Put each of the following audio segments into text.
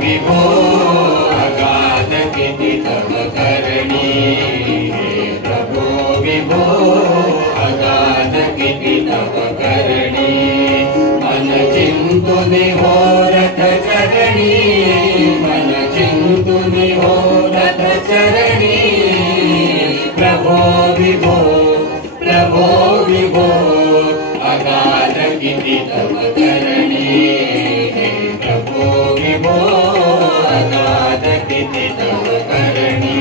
विभो अगाध किती तव करणी प्रभो विभो अगाध किती तव करणी मन चिंतुनि हो रथ चरणी मन चिंतुनि हो रथ चरणी प्रभो विभो अगाध किती तव करणी प्रभो विभो अगाध किती तव करणी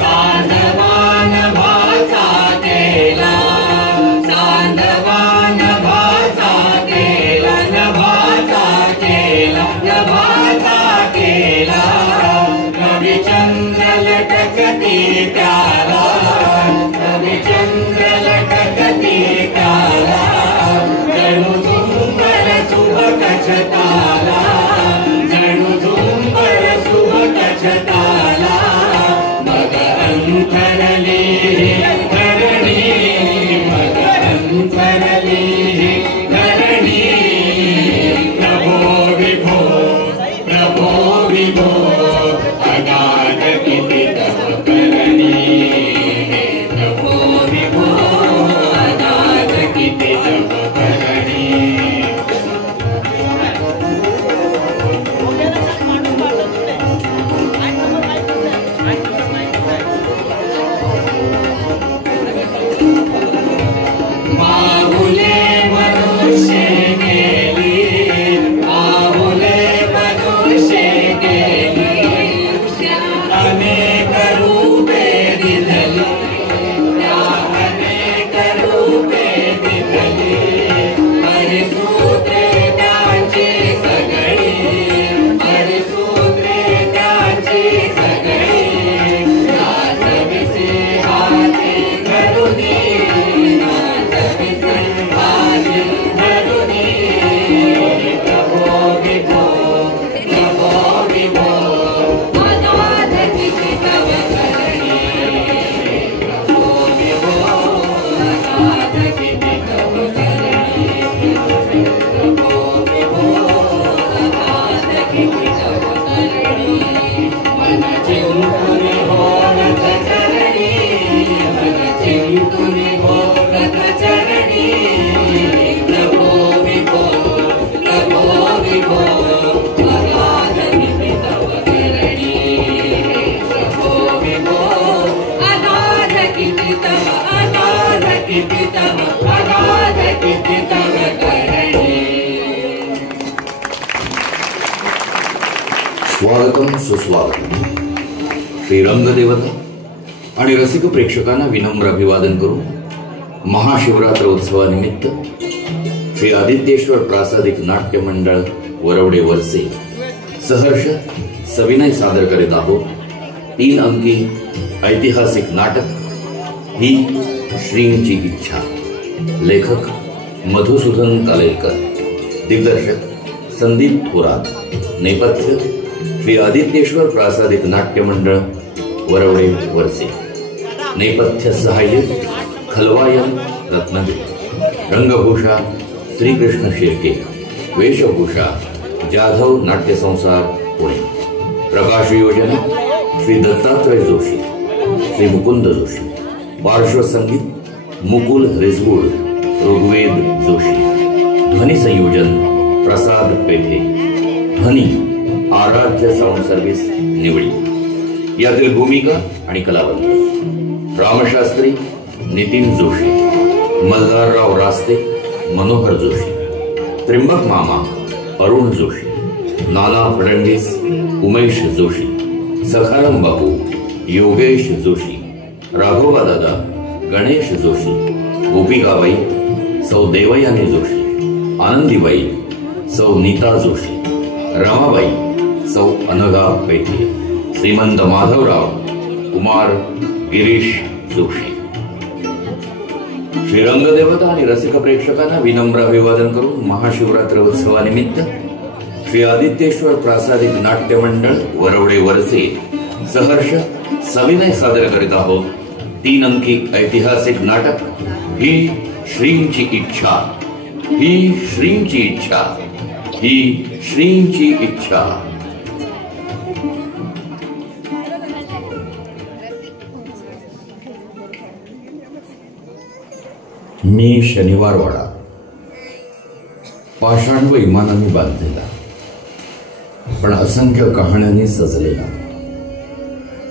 सांदवान भाचा केला सांदवान भाचा केला नभाचा केला रविचंद्र लटकती प्याला रविचंद्र लटकती प्याला जणू झुंबर शुभ कछताला जणू झुंबर शुभ कछताला मग अंतरली धरणी मग अंतरली धरणी प्रभो विभो अगाध किती तव करणी प्रभो विभो अगाध किती तव करणी बाहुले मनुष्य गेली बाहुले मनुष्य गेली अनेक रूपे दिधली अनेक रूपे दिधली परिसूत्रे त्यांची सगळी परिसूत्रे त्यांची सगळी नाचविसे हाती धरुनी नाचविसे हाती धरुनी प्रभो विभो अगाध किती तव करणी प्रभो विभो अगाध किती तव करणी प्रभो विभो अगाध किती तव करणी मन चिंतुनि हो रथ चरणी मन चिंतुनि हो रथ चरणी प्रभो विभो अगाध किती तव करणी प्रभो विभो अगाध किती तव करणी स्वागतम सुस्वागतम. श्री रंगदेवता आणि रसिक प्रेक्षकांना विनम्र अभिवादन करून महाशिवरात्र उत्सवानिमित्त श्री आदित्येश्वर प्रासादिक नाट्य मंडळ वरवडे वरसे सहर्ष सविनय सादर करीत आहोत 3 अंकी ऐतिहासिक नाटक ही श्रींची इच्छा. लेखक मधुसूदन कालेलकर, दिग्दर्शक संदीप थोरात, नेपथ्य श्री आदित्येश्वर प्रासादिक नाट्य मंडळ वरवडे वरसे, नेपथ्य सहाय्य खलवायन रत्नागिरी, रंगभूषा श्रीकृष्ण शिर्के, वेशभूषा जाधव नाट्य संसार पुणे, प्रकाश योजना श्री दत्तात्रय जोशी, श्री मुकुंद जोशी, पार्श्वसंगीत मुकुल रिजवूड, ऋग्वेद जोशी, ध्वनी संयोजन प्रसाद पेठे, ध्वनी आराध्य साऊंड सर्व्हिस निवडी. यातील भूमिका आणि कलावंत: रामशास्त्री नितीन जोशी, मल्हारराव रास्ते मनोहर जोशी, त्रिंबक मामा अरुण जोशी, नाना फडणवीस उमेश जोशी, सखाराम बापू योगेश जोशी, राघोबा दादा गणेश जोशी, गोपिकाबाई सौ देवयानी जोशी, आनंदीबाई सौ नीता जोशी, रमाबाई सौ अनघा पेठे, श्रीमंत माधवराव कुमार गिरीश जोशी. श्री रंगदेवता आणि रसिक प्रेक्षकांना विनम्र अभिवादन करून महाशिवरात्र उत्सवानिमित्त श्री आदित्येश्वर प्रासादिक नाट्य मंडळ वरवडे वरसे सहर्ष सविनय सादर करीत आहोत 3 अंकी ऐतिहासिक नाटक ही श्रींची इच्छा, ही श्रींची इच्छा, ही श्रींची इच्छा. मी शनिवारवाडा, पाषाण व इमानाने बांधलेला, पण असंख्य कहाण्यांनी सजलेला.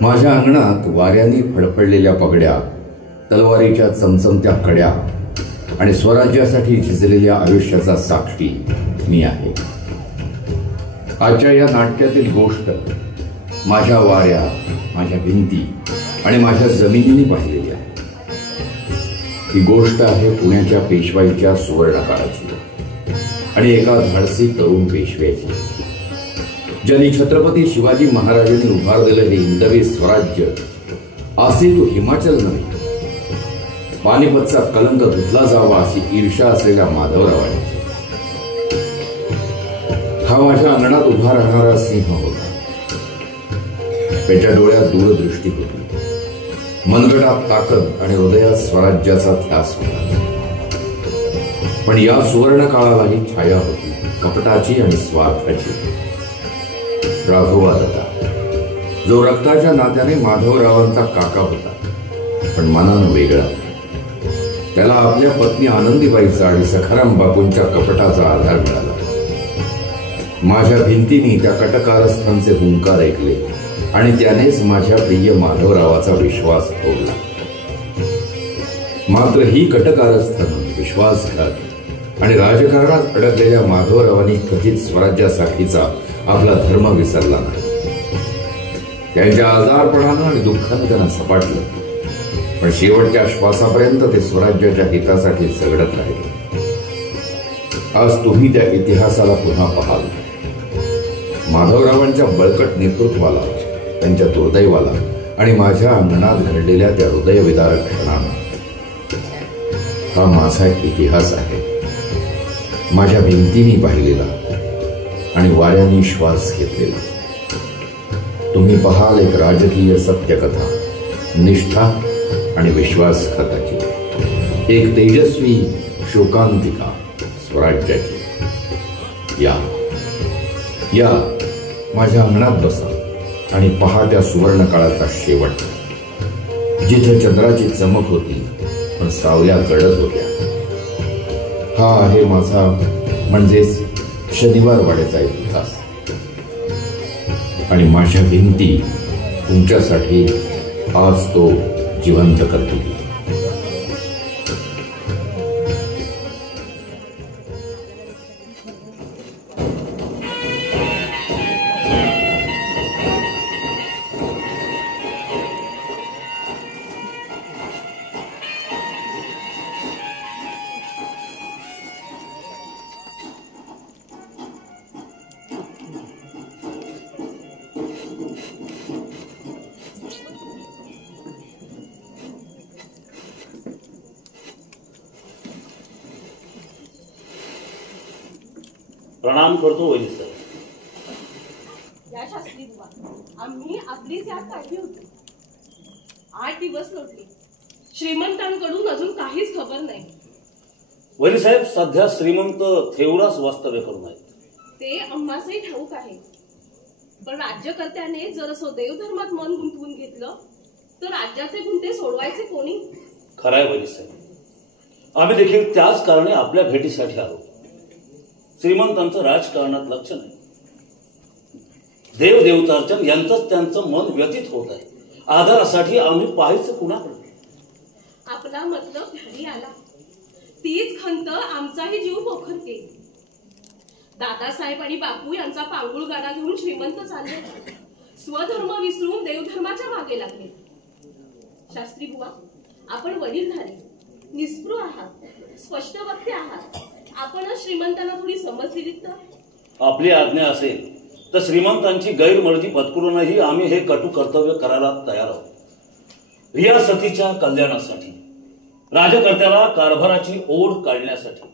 माझ्या अंगणात वाऱ्याने फडफडलेल्या पगड्या, तलवारीच्या चमचमत्या कड्या आणि स्वराज्यासाठी झिजलेल्या आयुष्याचा साक्षी मी आहे. आजच्या या नाट्यातील गोष्ट माझ्या वाऱ्या, माझ्या भिंती आणि माझ्या जमिनीने पाहिलेली आहे. ही गोष्ट आहे पुण्याच्या पेशवाईच्या सुवर्णकाळाची आणि एका धाडसी तरुण पेशव्याची, ज्यांनी छत्रपती शिवाजी महाराजांनी उभारलेलं हे हिंदवी स्वराज्य असे तो हिमाचल नव्हे, पानिपतचा कलंक धुतला जावा अशी ईर्षा असलेल्या माधवरावांची. हा माझ्या अंगणात उभा राहणारा सिंह होता. त्याच्या डोळ्यात दूरदृष्टी होती, मनगटात ताकद आणि हृदयात स्वराज्याचा ध्यास होता. पण या सुवर्ण काळालाही छाया होती कपटाची आणि स्वार्थाची. राघवा दत्ता, जो रक्ताच्या नात्याने माधवरावांचा काका होता, पण मनानं वेगळा. त्याला आपल्या पत्नी आनंदीबाईचा आणि सखाराम बापूंच्या कपटाचा आधार मिळाला. माझ्या भिंतींनी त्या कटकारस्थांचे हुंकार ऐकले आणि त्यानेच माझ्या प्रिय माधवरावाचा विश्वास तोडला. मात्र ही कटकारस्थान, विश्वासघात आणि राजकारणात अडकलेल्या माधवरावांनी कधीच स्वराज्यासाठीचा आपला धर्म विसरला नाही. त्यांच्या आजारपणानं आणि दुःखानं त्यांना सपाटलं, पण शेवटच्या श्वासापर्यंत ते स्वराज्याच्या हितासाठी झगडत राहिले. आज तुम्ही त्या इतिहासाला पुन्हा पाहाल. माधवरावांच्या बळकट नेतृत्वाला, त्यांच्या दुर्दैवाला आणि माझ्या अंगणात घडलेल्या त्या हृदयविदारक क्षणांना. हा माझा एक इतिहास आहे, माझ्या भिंतींनी पाहिलेला आणि वाऱ्याने श्वास घेतलेला. तुम्ही पाहाल एक राजकीय सत्यकथा, निष्ठा आणि विश्वासघाताची, एक तेजस्वी शोकांतिका स्वराज्याची. या या माझ्या अंगणात बसा आणि पहा त्या सुवर्ण काळाचा शेवट, जिथे चंद्राची चमक होती पण सावल्या गडद होत्या. हा आहे माझा म्हणजेच शनिवारवाड्याचा इतिहास आणि माझ्या भिंती तुमच्यासाठी आज तो जिवंत करतील. प्रणाम करतो वैद्य साहेब. या शास्त्री बुवा, आम्ही आपलीच याद काढली होती. 8 दिवस लोटले, श्रीमंतांकडून अजून काहीच खबर नाही. वैद्य साहेब, सध्या श्रीमंत थेवराच वास्तव्य करून आहेत. ते आम्हासही ठाऊक आहे, पण राज्यकर्त्याने जर असं देवधर्मात मन गुंतवून घेतलं तर राज्याचे गुंते सोडवायचे कोणी? खराय वैद्य साहेब, आम्ही देखील त्याच कारणे आपल्या भेटीसाठी आलो. श्रीमंतांचं राजकारणात लक्ष नाही, देवदेवतार्चन यांचंच त्यांचं मन व्यतीत होत आहे. आधारासाठी आम्ही पाहायचं कुणाकडे? आपला मतलब घरी आला, तीच खंत आमचाही जीव पोखरते. दादासाहेब आणि बापू यांचा पांगुळ गाडा घेऊन श्रीमंत चालले, स्वधर्म विसरून देवधर्माच्या मागे लागले. शास्त्री बुवा, आपण वडीलधारी, निस्पृह आहात, स्पष्ट वक्ते आहात. आपण श्रीमंतांना थोडी समज दिलीत तर? आपली आज्ञा असेल तर श्रीमंतांची गैरमर्जी पत्करूनही आम्ही हे कटू कर्तव्य करायला तयार आहोत. रियासतीच्या कल्याणासाठी, राजकर्त्याला कारभाराची ओढ काढण्यासाठी.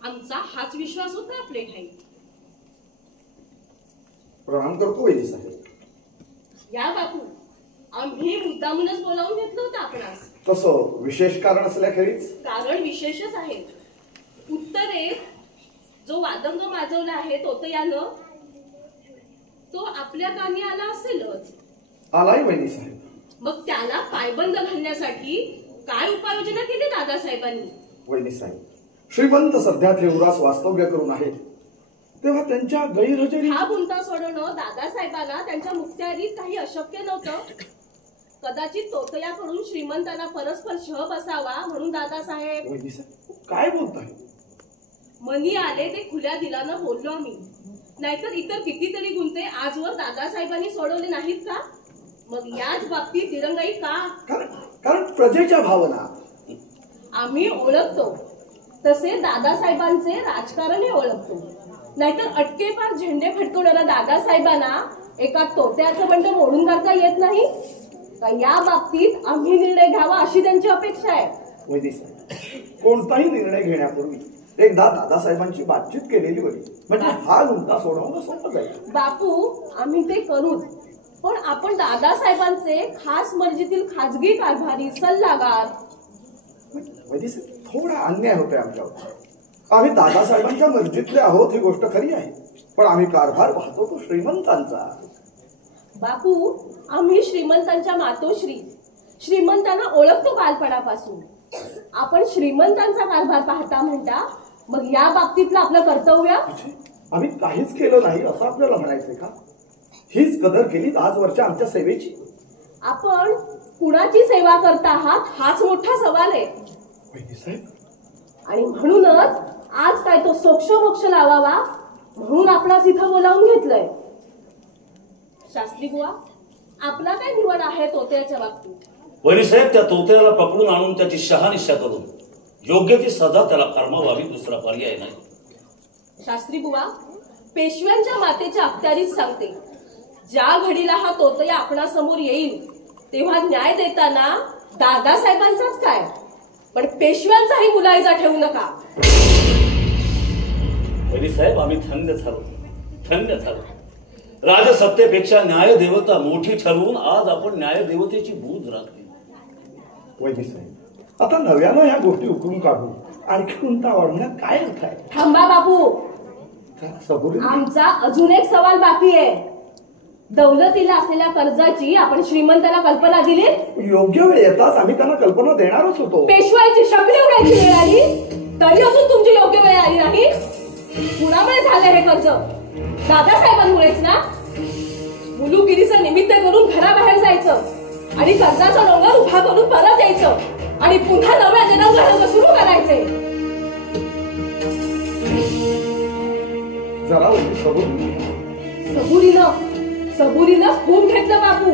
आमचा हाच विश्वास होता आपले ठाई. प्रणाम करतो वैद्य साहेब. या बापू, आम्ही मुद्दामूनच बोलावून घेतलं होतं आपणास. तसं विशेष कारण असल्याखेरीज? कारण विशेषच आहे. उत्तरेत जो वादंग माजवला आहे तोतयानं, तो आपल्या कानी आला असेलच. आलाय वहिनी साहेब. मग त्याला पायबंद घालण्यासाठी काय उपाययोजना केली दादासाहेबांनी? वहिनी साहेब, श्रीमंत सध्या देवरास वास्तव्य करून आहेत, तेव्हा त्यांच्या गैरहजेरी. हा गुंता सोडवणं दादासाहेबांना त्यांच्या मुख्त्यारीत काही अशक्य नव्हतं. कदाचित तोतयाकडून श्रीमंतांना परस्पर शह बसावा म्हणून दादासाहेब. वहिनी साहेब काय बोलताय? मनी आले ते खुल्या दिलानं बोललो आम्ही. नाहीतर इतर कितीतरी गुंते आजवर दादासाहेबांनी सोडवले नाहीत का? मग याच बाबतीत दिरंगाई का? कारण प्रजेच्या भावना आम्ही ओळखतो, तसे दादासाहेबांचे राजकारणही ओळखतो. नाहीतर अटकेपार झेंडे फडकवणाऱ्या दादासाहेबांना एका तोत्याचं बंड मोडून काढता येत नाही का? या बाबतीत आम्ही निर्णय घ्यावा अशी त्यांची अपेक्षा आहे. वैदी साहेब, कोणताही निर्णय घेण्यापूर्वी एकदा दादासाहेबांची बातचीत केलेली बरी, म्हणजे हा गुंता सोडवणं सोपं जाईल. बापू, आम्ही ते करू, पण आपण दादासाहेबांचे खास मर्जीतील खाजगी कारभारी सल्लागार. वैदी साहेब, थोडा अन्याय होतोय आमच्यावर. आम्ही दादासाहेबांच्या मर्जीतले आहोत ही गोष्ट खरी आहे, पण आम्ही कारभार पाहतो तो श्रीमंतांचा. बापू, आम्ही श्रीमंतांच्या मातोश्री, श्रीमंतांना ओळखतो बालपणापासून. आपण श्रीमंतांचा कारभार पाहता म्हणता, मग या बाबतीतलं आपलं कर्तव्य? आम्ही काहीच केलं नाही असं आपल्याला म्हणायचंय का? हीच कदर केली आजवरच्या आमच्या सेवेची. आपण कुणाची सेवा करता आहात हाच मोठा सवाल आहे. आणि म्हणूनच आज काय तो सोक्ष मोक्ष लावावा म्हणून आपणास इथं बोलावून घेतलंय. शास्त्री बुवा, आपला काय निवड आहे तोत्याच्या बाबतीत? वरीसाहेब, त्या तोत्याला पकडून आणून त्याची शहानिशा करून योग्य ती सजा त्याला फरमावावी, दुसरा पर्याय नाही. शास्त्री बुवा, पेशव्यांच्या मातेच्या अखत्यारीत सांगते, ज्या घडीला हा तोतया आपणासमोर येईल तेव्हा न्याय देताना दादासाहेबांचाच काय, पण पेशव्यांचाही मुलायजा ठेवू नका. वरीसाहेब, आम्ही धन्य झालो. राजसत्तेपेक्षा न्यायदेवता मोठी ठरवून आज आपण न्यायदेवतेची बूज राखली. वैदी साहेब, आता नव्यानं ह्या गोष्टी उकरून काढू, आणखी कोणता वाढवण्यात काय अर्थ आहे? थांबा बापू, आमचा अजून एक सवाल बाकी आहे. दौलतीला असलेल्या कर्जाची आपण श्रीमंतांना कल्पना दिली? योग्य वेळ येताच आम्ही त्यांना कल्पना देणारच होतो. पेशवाईची शबरी उडायची वेळ आली तरी अजून तुमची योग्य वेळ आली नाही. कुणामुळे झालं हे कर्ज? दादासाहेबांमुळेच ना. मुलुगिरीचं निमित्त करून घराबाहेर जायचं आणि कर्जाचा डोंगर उभा करून परत यायचं आणि पुन्हा नव्या जन्मगाडा सुरू करायचे. जरा सबुरीनं खूप घेतलं बापू.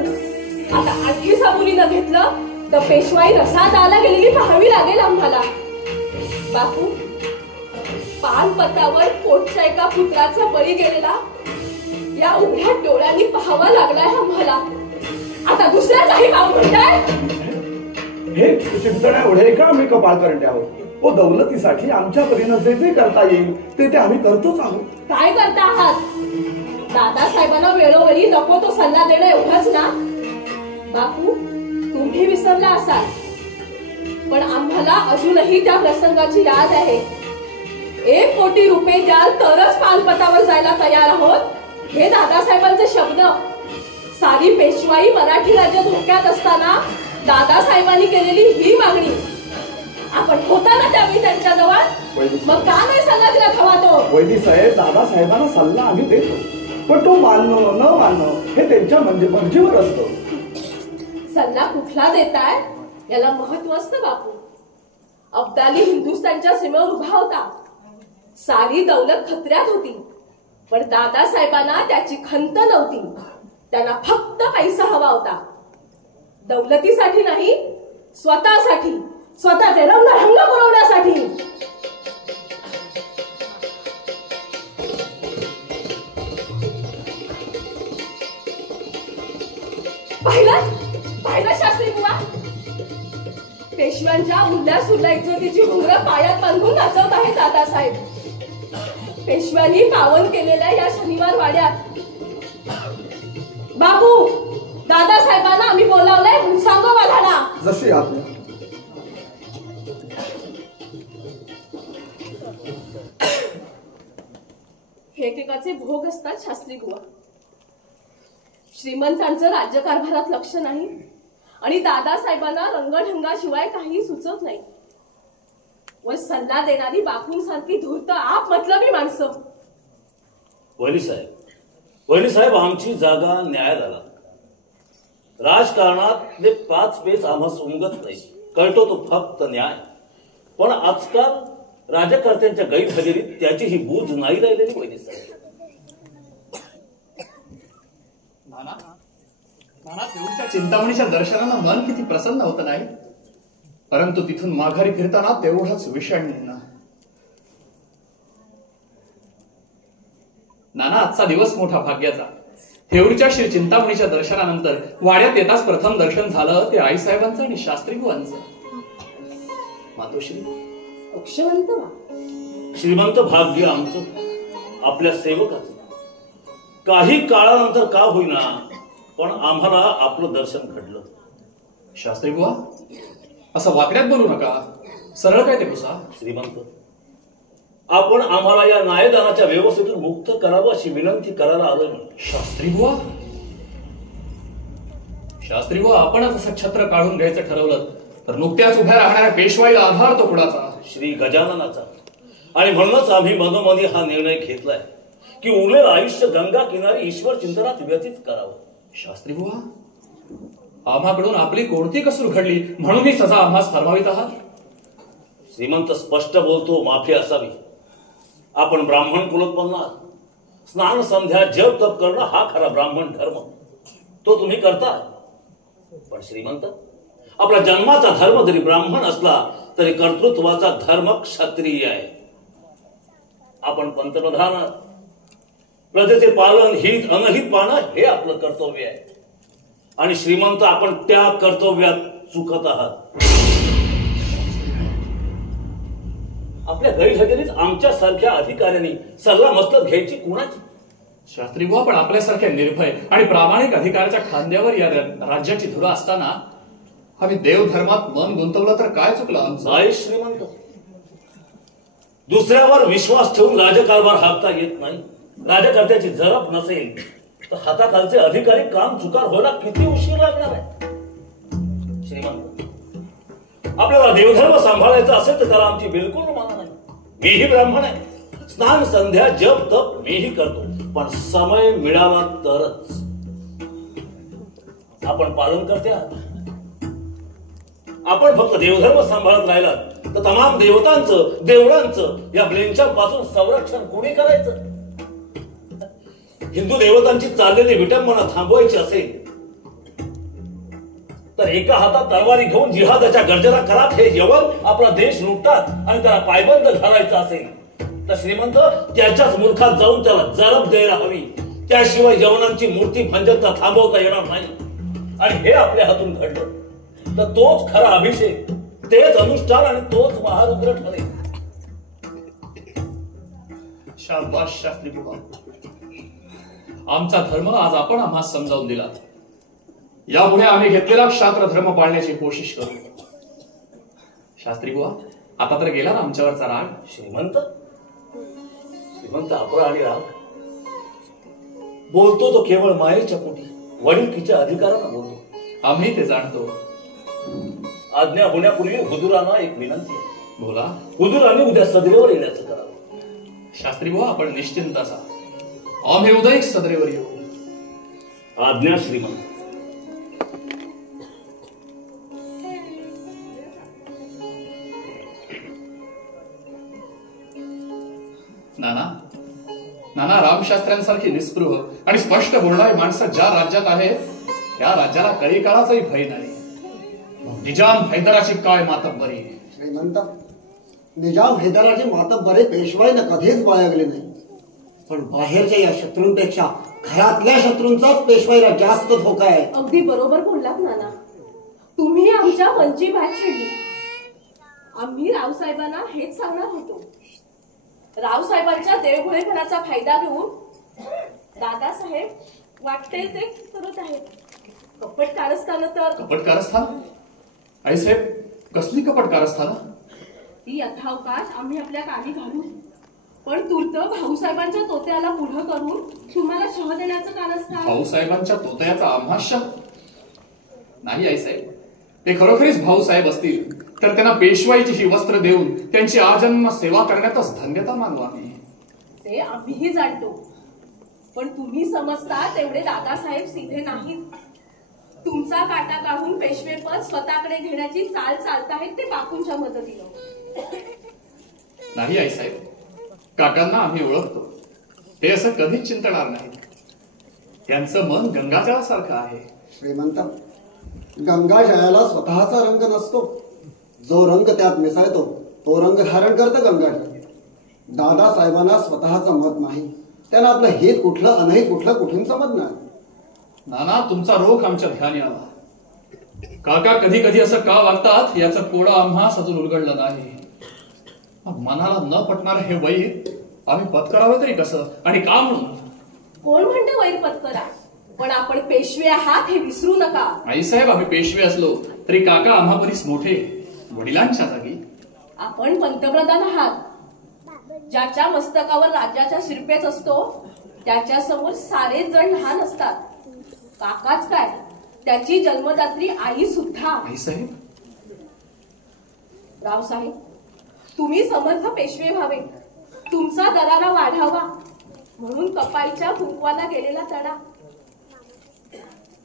आता आणखी सबुरीनं घेतलं तर पेशवाई रसात आला गेलेली पाहावी लागेल आम्हाला. बापू, पानपतावर पोटच्या एका पुत्राचा बळी गेलेला या उघड्या डोळ्यांनी पाहावा लागलाय आम्हाला. आता दुसऱ्या काही काम म्हणताय? हे चिंतण्या एवढे का आम्ही कपाळ करणे आहोत? ओ, दौलतीसाठी आमच्या परीनं जे जे करता येईल ते आम्ही करतोच आहोत. काय करता आहात? दादासाहेबांना वेळोवेळी नको तो सल्ला देणं एवढंच ना. बापू, तुम्ही विसरला असाल, पण आम्हाला अजूनही त्या प्रसंगाची याद आहे. 1 कोटी रुपये द्याल तरच पानपतावर जायला तयार आहोत, हे दादासाहेबांचे शब्द. सारी पेशवाई मराठी राज्य धोक्यात असताना दादासाहेबांनी केलेली ही मागणी. आपण होता ना त्यावेळी त्यांच्याजवळ, मग का नाही सल्ला दिला हवा तो? वैदी साहेब, दादासाहेबांना सल्ला आम्ही देतो, पण तो मानणं न मानणं हे त्यांच्या मर्जीवर असतं. सल्ला कुठला देताय याला महत्व असतं बापू. अब्दाली हिंदुस्थानच्या सीमेवर उभा होता. सारी दौलत खतऱ्यात होती, पण दादासाहेबांना त्याची खंत नव्हती. त्यांना फक्त पैसा हवा होता. दौलतीसाठी नाही, स्वतःसाठी, स्वतःचे रंग पुरवण्यासाठी. पाहिलं शास्त्री बुवा, पेशव्यांच्या मुल्ल्या सुरल्या इज्जतीची घुंगरं पायात बांधून नाचवत आहे दादासाहेब. पेशव्यांनी पावन केलेल्या या शनिवार वाड्यात बापू, राज्याचे भोग असतात शास्त्री बुवा. श्रीमंतांचं राज्यकारभारात लक्ष नाही आणि दादासाहेबांना रंगढंगाशिवाय काही सुचत नाही. व सल्ला देणारी बापूंसारखी धूर्त आप मतलबी माणसं. वहिनी साहेब आमची जागा न्यायालयाला. राजकारणातले 5 पेच आम्हाला उमगत नाही. कळतो तो फक्त न्याय. पण आजकाल राजकारत्यांच्या गैरहजेरीत त्याची ही बूज नाही राहिलेली वहिनी साहेब. नाना देऊळच्या चिंतामणीच्या दर्शनाला मन किती प्रसन्न होतं नाही, परंतु तिथून माघारी फिरताना तेवढाच विषाण निघणार. नाना आजचा दिवस मोठा भाग्याचा. हेऊरच्या श्री चिंतामणीच्या दर्शनानंतर वाड्यात येताच प्रथम दर्शन झालं ते आईसाहेबांचं आणि शास्त्री बुवांचं. मातोश्री अक्षवंत वा. श्रीमंत भाग्य आमचं, आपल्या सेवकाचं. काही काळानंतर का होईना पण आम्हाला आपलं दर्शन घडलं. शास्त्री बुवा असं वाकड्यात बोलू नका, सरळ काय ते पुसा. श्रीमंत, आपण आम्हाला या न्यायदानाच्या व्यवस्थेतून मुक्त करावं अशी विनंती करायला आलोय. शास्त्री बुवा, शास्त्री बुवा आपणच असं छत्र काढून घ्यायचं ठरवलं तर नुकत्याच उभ्या राहणाऱ्या पेशवाईला आधार तो कुणाचा? श्री गजाननाचा. आणि म्हणूनच आम्ही मनोमनी हा निर्णय घेतलाय की उरलेलं आयुष्य गंगा किनारी ईश्वर चिंतनात व्यतीत करावं. शास्त्री बुवा, आम्हाकडून आपली कोणती कसूर घडली म्हणून ही सजा आम्हास फरमावीत आहात? श्रीमंत स्पष्ट बोलतो, माफी असावी. आपण ब्राह्मण कुलोत्पन्न. स्नान संध्या जप तप करणं हा खरा ब्राह्मण धर्म. तो तुम्ही करता. पण श्रीमंत, आपला जन्माचा धर्म जरी ब्राह्मण असला तरी कर्तृत्वाचा धर्म क्षत्रिय आहे. आपण पंतप्रधान, प्रजेचे पालन हित अनहित पाहणं हे आपलं कर्तव्य आहे. आणि श्रीमंत, आपण त्या कर्तव्यात चुकत आहात. आपल्या गैरहजेरीत आमच्या सारख्या अधिकाऱ्यांनी सल्ला मसलत घ्यायची कुणाची? शास्त्री बुवा, पण आपल्यासारख्या निर्भय आणि प्रामाणिक अधिकाऱ्याच्या खांद्यावर या राज्याची धुरा असताना आम्ही देवधर्मात मन गुंतवलं तर काय चुकलं आमचं? नाही श्रीमंत, दुसऱ्यावर विश्वास ठेवून राजकारभार हाकता येत नाही. राजकर्त्याची जरब नसेल तर हाताखालचे अधिकारी काम चुकार व्हायला किती उशीर लागणार आहे? श्रीमंत, आपल्याला देवधर्म सांभाळायचा असेल तर त्याला आमची बिलकुल माना नाही. मीही ब्राह्मण आहे. स्नान संध्या जप तप मीही करतो. पण समय मिळाला तरच. आपण पालन करते आहात. आपण फक्त देवधर्म सांभाळत राहिला तर तमाम देवतांचं देवळांचं या ब्लेंचापासून संरक्षण कोणी करायचं? हिंदू देवतांची चाललेली विटंबना थांबवायची असेल तर एका हातात तलवारी घेऊन जिहादाच्या गर्जना करत हे यवन आपला देश लुटतात आणि त्याला पायबंद घालायचा असेल तर श्रीमंत, त्याच्याच मूर्खात जाऊन त्याला जरब द्यायला हवी. त्याशिवाय यवनांची मूर्ती भंजकता थांबवता येणार नाही. आणि हे आपल्या हातून घडलं तर तोच खरा अभिषेक, तेच अनुष्ठान आणि तोच महारुद्र ठरेल. शाबास शास्त्री बुवा, आमचा धर्म आज आपण आम्हाला समजावून दिला. यापुढे आम्ही घेतलेला क्षात्र धर्म पाळण्याची कोशिश करू. शास्त्री बुवा, आता तर गेला ना आमच्यावरचा राग? श्रीमंत, अपरा आणि राग बोलतो तो केवळ मायेच्या पोटी, वडिलकीच्या अधिकारांना बोलतो. आम्ही ते जाणतो. आज्ञा होण्यापूर्वी हुजूरांना एक विनंती आहे. बोला. हुजूरांनी उद्या सदैवर येण्याचं करावं. शास्त्री बुवा, आपण निश्चिंत असा. आम्ही उदय सदैवर येऊ. आज्ञा श्रीमंत. नाना रामशास्त्र्यांसारखी निस्पृह आणि स्पष्ट बोलणारी माणसं ज्या राज्यात आहे त्या राज्याला कळीकाराचाही भय नाही. निजाम हैदराची काय मातब्बरी. श्रीमंत, निजाम हैदराची मातब्बरी पेशवाईनं कधीच बाळगली नाही. पण बाहेरच्या या शत्रूंपेक्षा घरातल्या शत्रूंचाच पेशवाईला जास्त धोका आहे. अगदी बरोबर बोललात नाना. तुम्ही आमच्या वंची बाहेर छेडली. आम्ही रावसाहेबांना हेच सांगणार होतो. रावसाहेबांच्या देवघुळेपणाचा फायदा घेऊन दादासाहेब वाटते ते करत आहेत. कपट कारस्थान तर. कपट कारस्थान? आईसाहेब, कसली कपट कारस्थान? ती यथावकाश आम्ही आपल्या कानी घालू. पण तूर्त भाऊसाहेबांच्या तोत्याला पुढं करून तुम्हाला शह देण्याचं कारण काय? भाऊसाहेबांच्या तोतयाचा आम्हा शह नाही आईसाहेब. ते खरोखरीच भाऊसाहेब असतील तर त्यांना पेशवाईची ही वस्त्र देऊन त्यांची आजन्म सेवा करण्यातच धन्यता मानू आम्ही. ते आम्हीही जाणतो, पण तुम्ही समजता तेवढे दादासाहेब सीधे नाहीत. तुमचा काटा काढून पेशवेपद स्वतःकडे घेण्याची चाल चालताहेत ते बापूंच्या मदतीनं. नाही आईसाहेब, काकांना आम्ही ओळखतो. ते असं कधीच चिंतणार नाही. त्यांचं मन गंगाजळासारखं आहे. श्रीमंत, गंगाजळाला स्वतःचा रंग नसतो. जो रंग त्यात मिसळतो तो रंग धारण करतं गंगाजळ. दादासाहेबांना स्वतःचं मत नाही. त्यांना आपलं हित कुठलं अनहित कुठलं कुठून समजणार. नाना, तुमचा रोख आमच्या ध्यानी आला. काका कधी कधी असं का वागतात याचं कोडं आम्हास अजून उलगडलं नाही. मनाला न पटणार हे वैर आम्ही पत्करावं तरी कसं आणि का म्हणून? कोण म्हणतं वैर पत्करा, पण आपण पेशवे आहात हे विसरू नका. आईसाहेब, आम्ही पेशवे असलो तरी काका आम्हापरीस मोठे, वडिलांच्या जागी. आपण पंतप्रधान आहात. ज्याच्या मस्तकावर राज्याचा शिरपेच असतो त्याच्या समोर सारेच जण लहान असतात. काकाच काय, त्याची जन्मदात्री आई सुद्धा. आईसाहेब, रावसाहेब, तुम्ही समर्थ पेशवे व्हावे, तुमचा दरारा वाढावा म्हणून कपाईच्या कुंकवाला गेलेला तडा,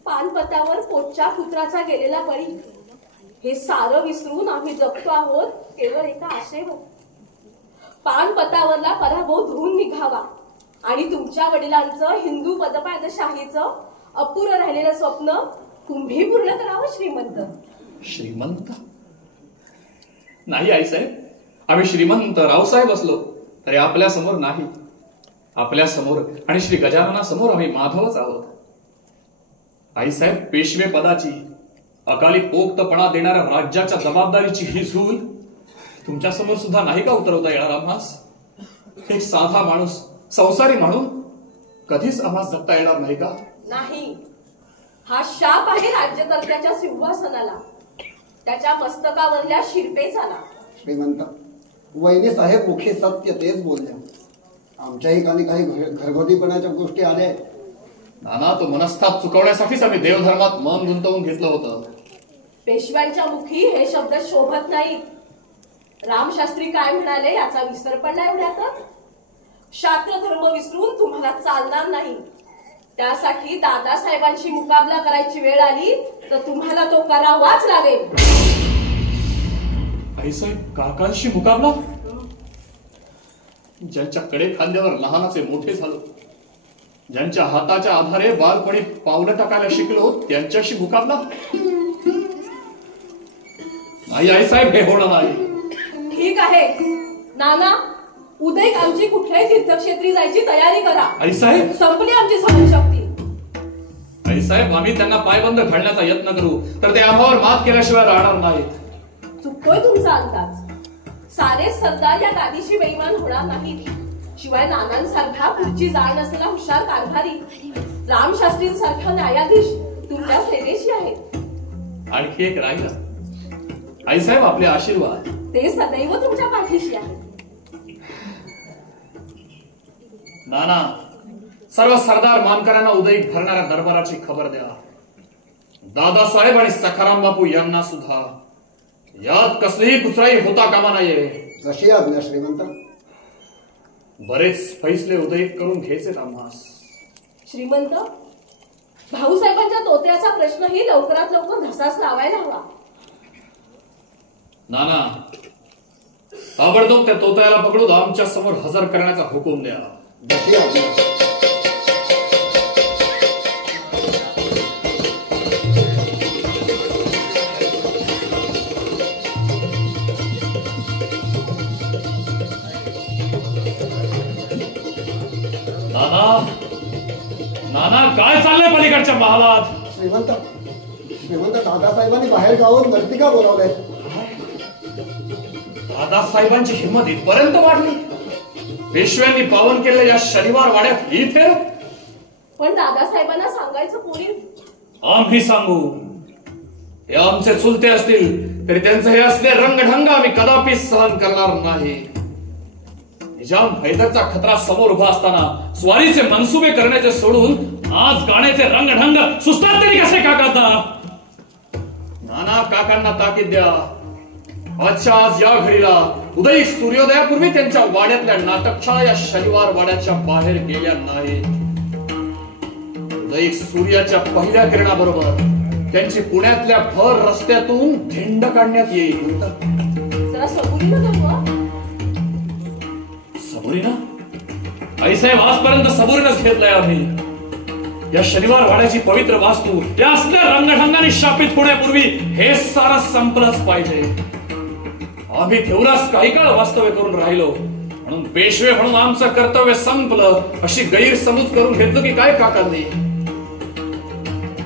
पानपतावर पोटच्या पुत्राचा गेलेला बळी, हे सारं विसरून आम्ही जगतो आहोत केवळ एका आशेवर. पानपतावरला पराभव धुवून निघावा आणि तुमच्या वडिलांचं हिंदू पदपायदशाहीचं अपुरं राहिलेलं स्वप्न तुम्ही पूर्ण करावं. श्रीमंत श्रीमंत नाही आईसाहेब, आम्ही श्रीमंत रावसाहेब असलो तरी आपल्या समोर नाही. आपल्या समोर आणि श्री गजाननासमोर आम्ही माधवच आहोत. आईसाहेब, पेशवे पदाची अकाली पोक्तपणा देणाऱ्या राज्याच्या जबाबदारीची ही झूल तुमच्या समोर सुद्धा नाही का उतरवता येणार आम्हास? एक साधा माणूस, संसारी म्हणून कधीच आम्हास जगता येणार नाही का? नाही. हा शाप आहे राज्यकर्त्याच्या सिंहासनाला, त्याच्या मस्तकावरल्या शिरपेचाला. श्रीमंत, वैनी साहेब मुखी सत्य तेच बोलल्या. आमच्याही काही घरगुतीपणाच्या गोष्टी आल्या. नाना, तो मनस्ताप चुकवण्यासाठीच आम्ही देवधर्मात मन गुंतवून घेतलं होतं. पेशव्यांच्या मुखी हे शब्द शोभत नाहीत. रामशास्त्री काय म्हणाले याचा विसर पडला एवढ्यातच. शास्त्र धर्म विसरून तुम्हाला चालणार नाही. त्यासाठी दादासाहेबांशी मुकाबला करायची वेळ आली तर तुम्हाला तो करावाच लागेल. आईसाहेब, काकांशी मुकाबला? ज्यांच्या कडे खांद्यावर लहानाचे मोठे झालो, ज्यांच्या हाताच्या आधारे बालपणी पावलं टाकायला शिकलो, त्यांच्याशी मुकाबला? नाही आईसाहेब, हे होणार नाही. ठीक आहे नाना, उदय आमची कुठल्याही तीर्थक्षेत्री जायची तयारी करा. आईसाहेब, संपली आमची सहनशक्ती. आईसाहेब, आम्ही त्यांना पायबंद घालण्याचा यत्न करू तर ते आम्हावर मात केल्याशिवाय राहणार नाहीत. चुकतोय तुमचा अंदाज. सारे सरदार या गादीशी बेईमान होणार नाहीत. शिवाय नानांसारखा पुढची जाण नसलेला हुशार कारभारी, रामशास्त्रींसारखा न्यायाधीश तुमच्या सेवेशी आहेत. आणखी एक राहिलं. आईसाहेब, आपले आशीर्वाद. ते सदैव तुमच्या पाठीशी आहेत. नाना, सर्व सरदार मानकरांना उदयी भरणाऱ्या दरबाराची खबर द्या. दादासाहेब आणि सखाराम बापू यांना सुद्धा यात कसलीही कुचराई होता कामा नाहीये. जशी आज्ञा श्रीमंत. बरेच फैसले उदयित करून घ्यायचे आम्हास. श्रीमंत, भाऊसाहेबांच्या तोत्याचा प्रश्नही लवकरात लवकर धसाच लावायला हवा. नाना, ताबडतोब त्या तोत्याला पकडून आमच्या समोर हजर करण्याचा हुकूम द्या. जशी आज्ञा. नाना, नाना, काय चाललंय पलीकडच्या महालात? श्रीमंत, दादासाहेबांनी बाहेर गावात नर्तिका बोलावलंय. दादासाहेबांची हिंमत इथपर्यंत वाढली. पेशव्यांनी पावन केलेल्या या शनिवार वाड्यात इथे. पण दादासाहेबांना सांगायचं कोणी? आम्ही सांगू. हे आमचे चुलते असतील तरी त्यांचे हे असले रंगढंग आम्ही कदापि सहन करणार नाही. निजाम हैदरचा खतरा समोर उभा असताना स्वारीचे मनसुबे करण्याचे सोडून आज गाण्याचे रंगढंग सुस्तात तरी कसे काकांना? नाना काकांना ताकीद द्या. आजच्या आज या घडीला उदय सूर्योदयापूर्वी त्यांच्या वाड्यातल्या नाटकशाळा या शनिवार वाड्याच्या बाहेर गेल्या नाही. उदय सूर्याच्या पहिल्या किरणाबरोबर त्यांची पुण्यातल्या भर रस्त्यातून धिंड काढण्यात येईल. जरा सबुरीनं थांबवा. सबुरीनं? आईसाहेब आजपर्यंत सबुरीनच घेतलंय आम्ही. या शनिवार वाड्याची पवित्र वास्तू या असल्या रंगढंगाने शापित होण्यापूर्वी हे सारं संपलंच पाहिजे. आम्ही तेवढाच काही काळ वास्तव्य करून राहिलो म्हणून पेशवे म्हणून आमचं कर्तव्य संपलं अशी गैरसमूज करून घेतलं की काय काकांनी?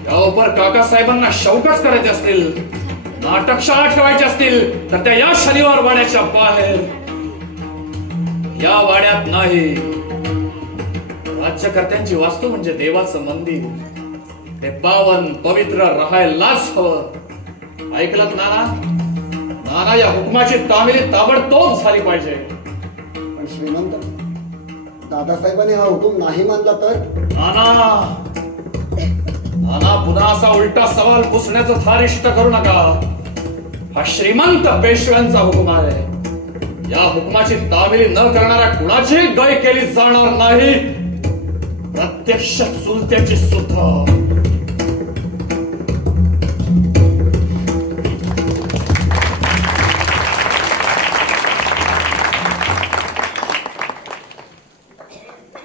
यावर काकासाहेबांना शौकच करायचे असतील, नाटकशाळा ठेवायच्या असतील तर त्या या शनिवार वाड्याच्या बाहेर, या वाड्यात नाही. राज्यकर्त्यांची वास्तू म्हणजे देवाचं मंदिर. ते पावन पवित्र राहायलाच हवं. ऐकलत नाना? नाना, या हुकमाची तामिली ताबडतोब झाली पाहिजे. पण श्रीमंत, दादासाहेबांनी हा हुकूम नाही मानला तर? नाना पुन्हा असा उलटा सवाल पुसण्याचं धारिष्ट करू नका. हा श्रीमंत पेशव्यांचा हुकूम आहे. या हुकमाची तामिली न करणाऱ्या कुणाची गय केली जाणार नाही, प्रत्यक्ष चुलत्याची सुद्धा.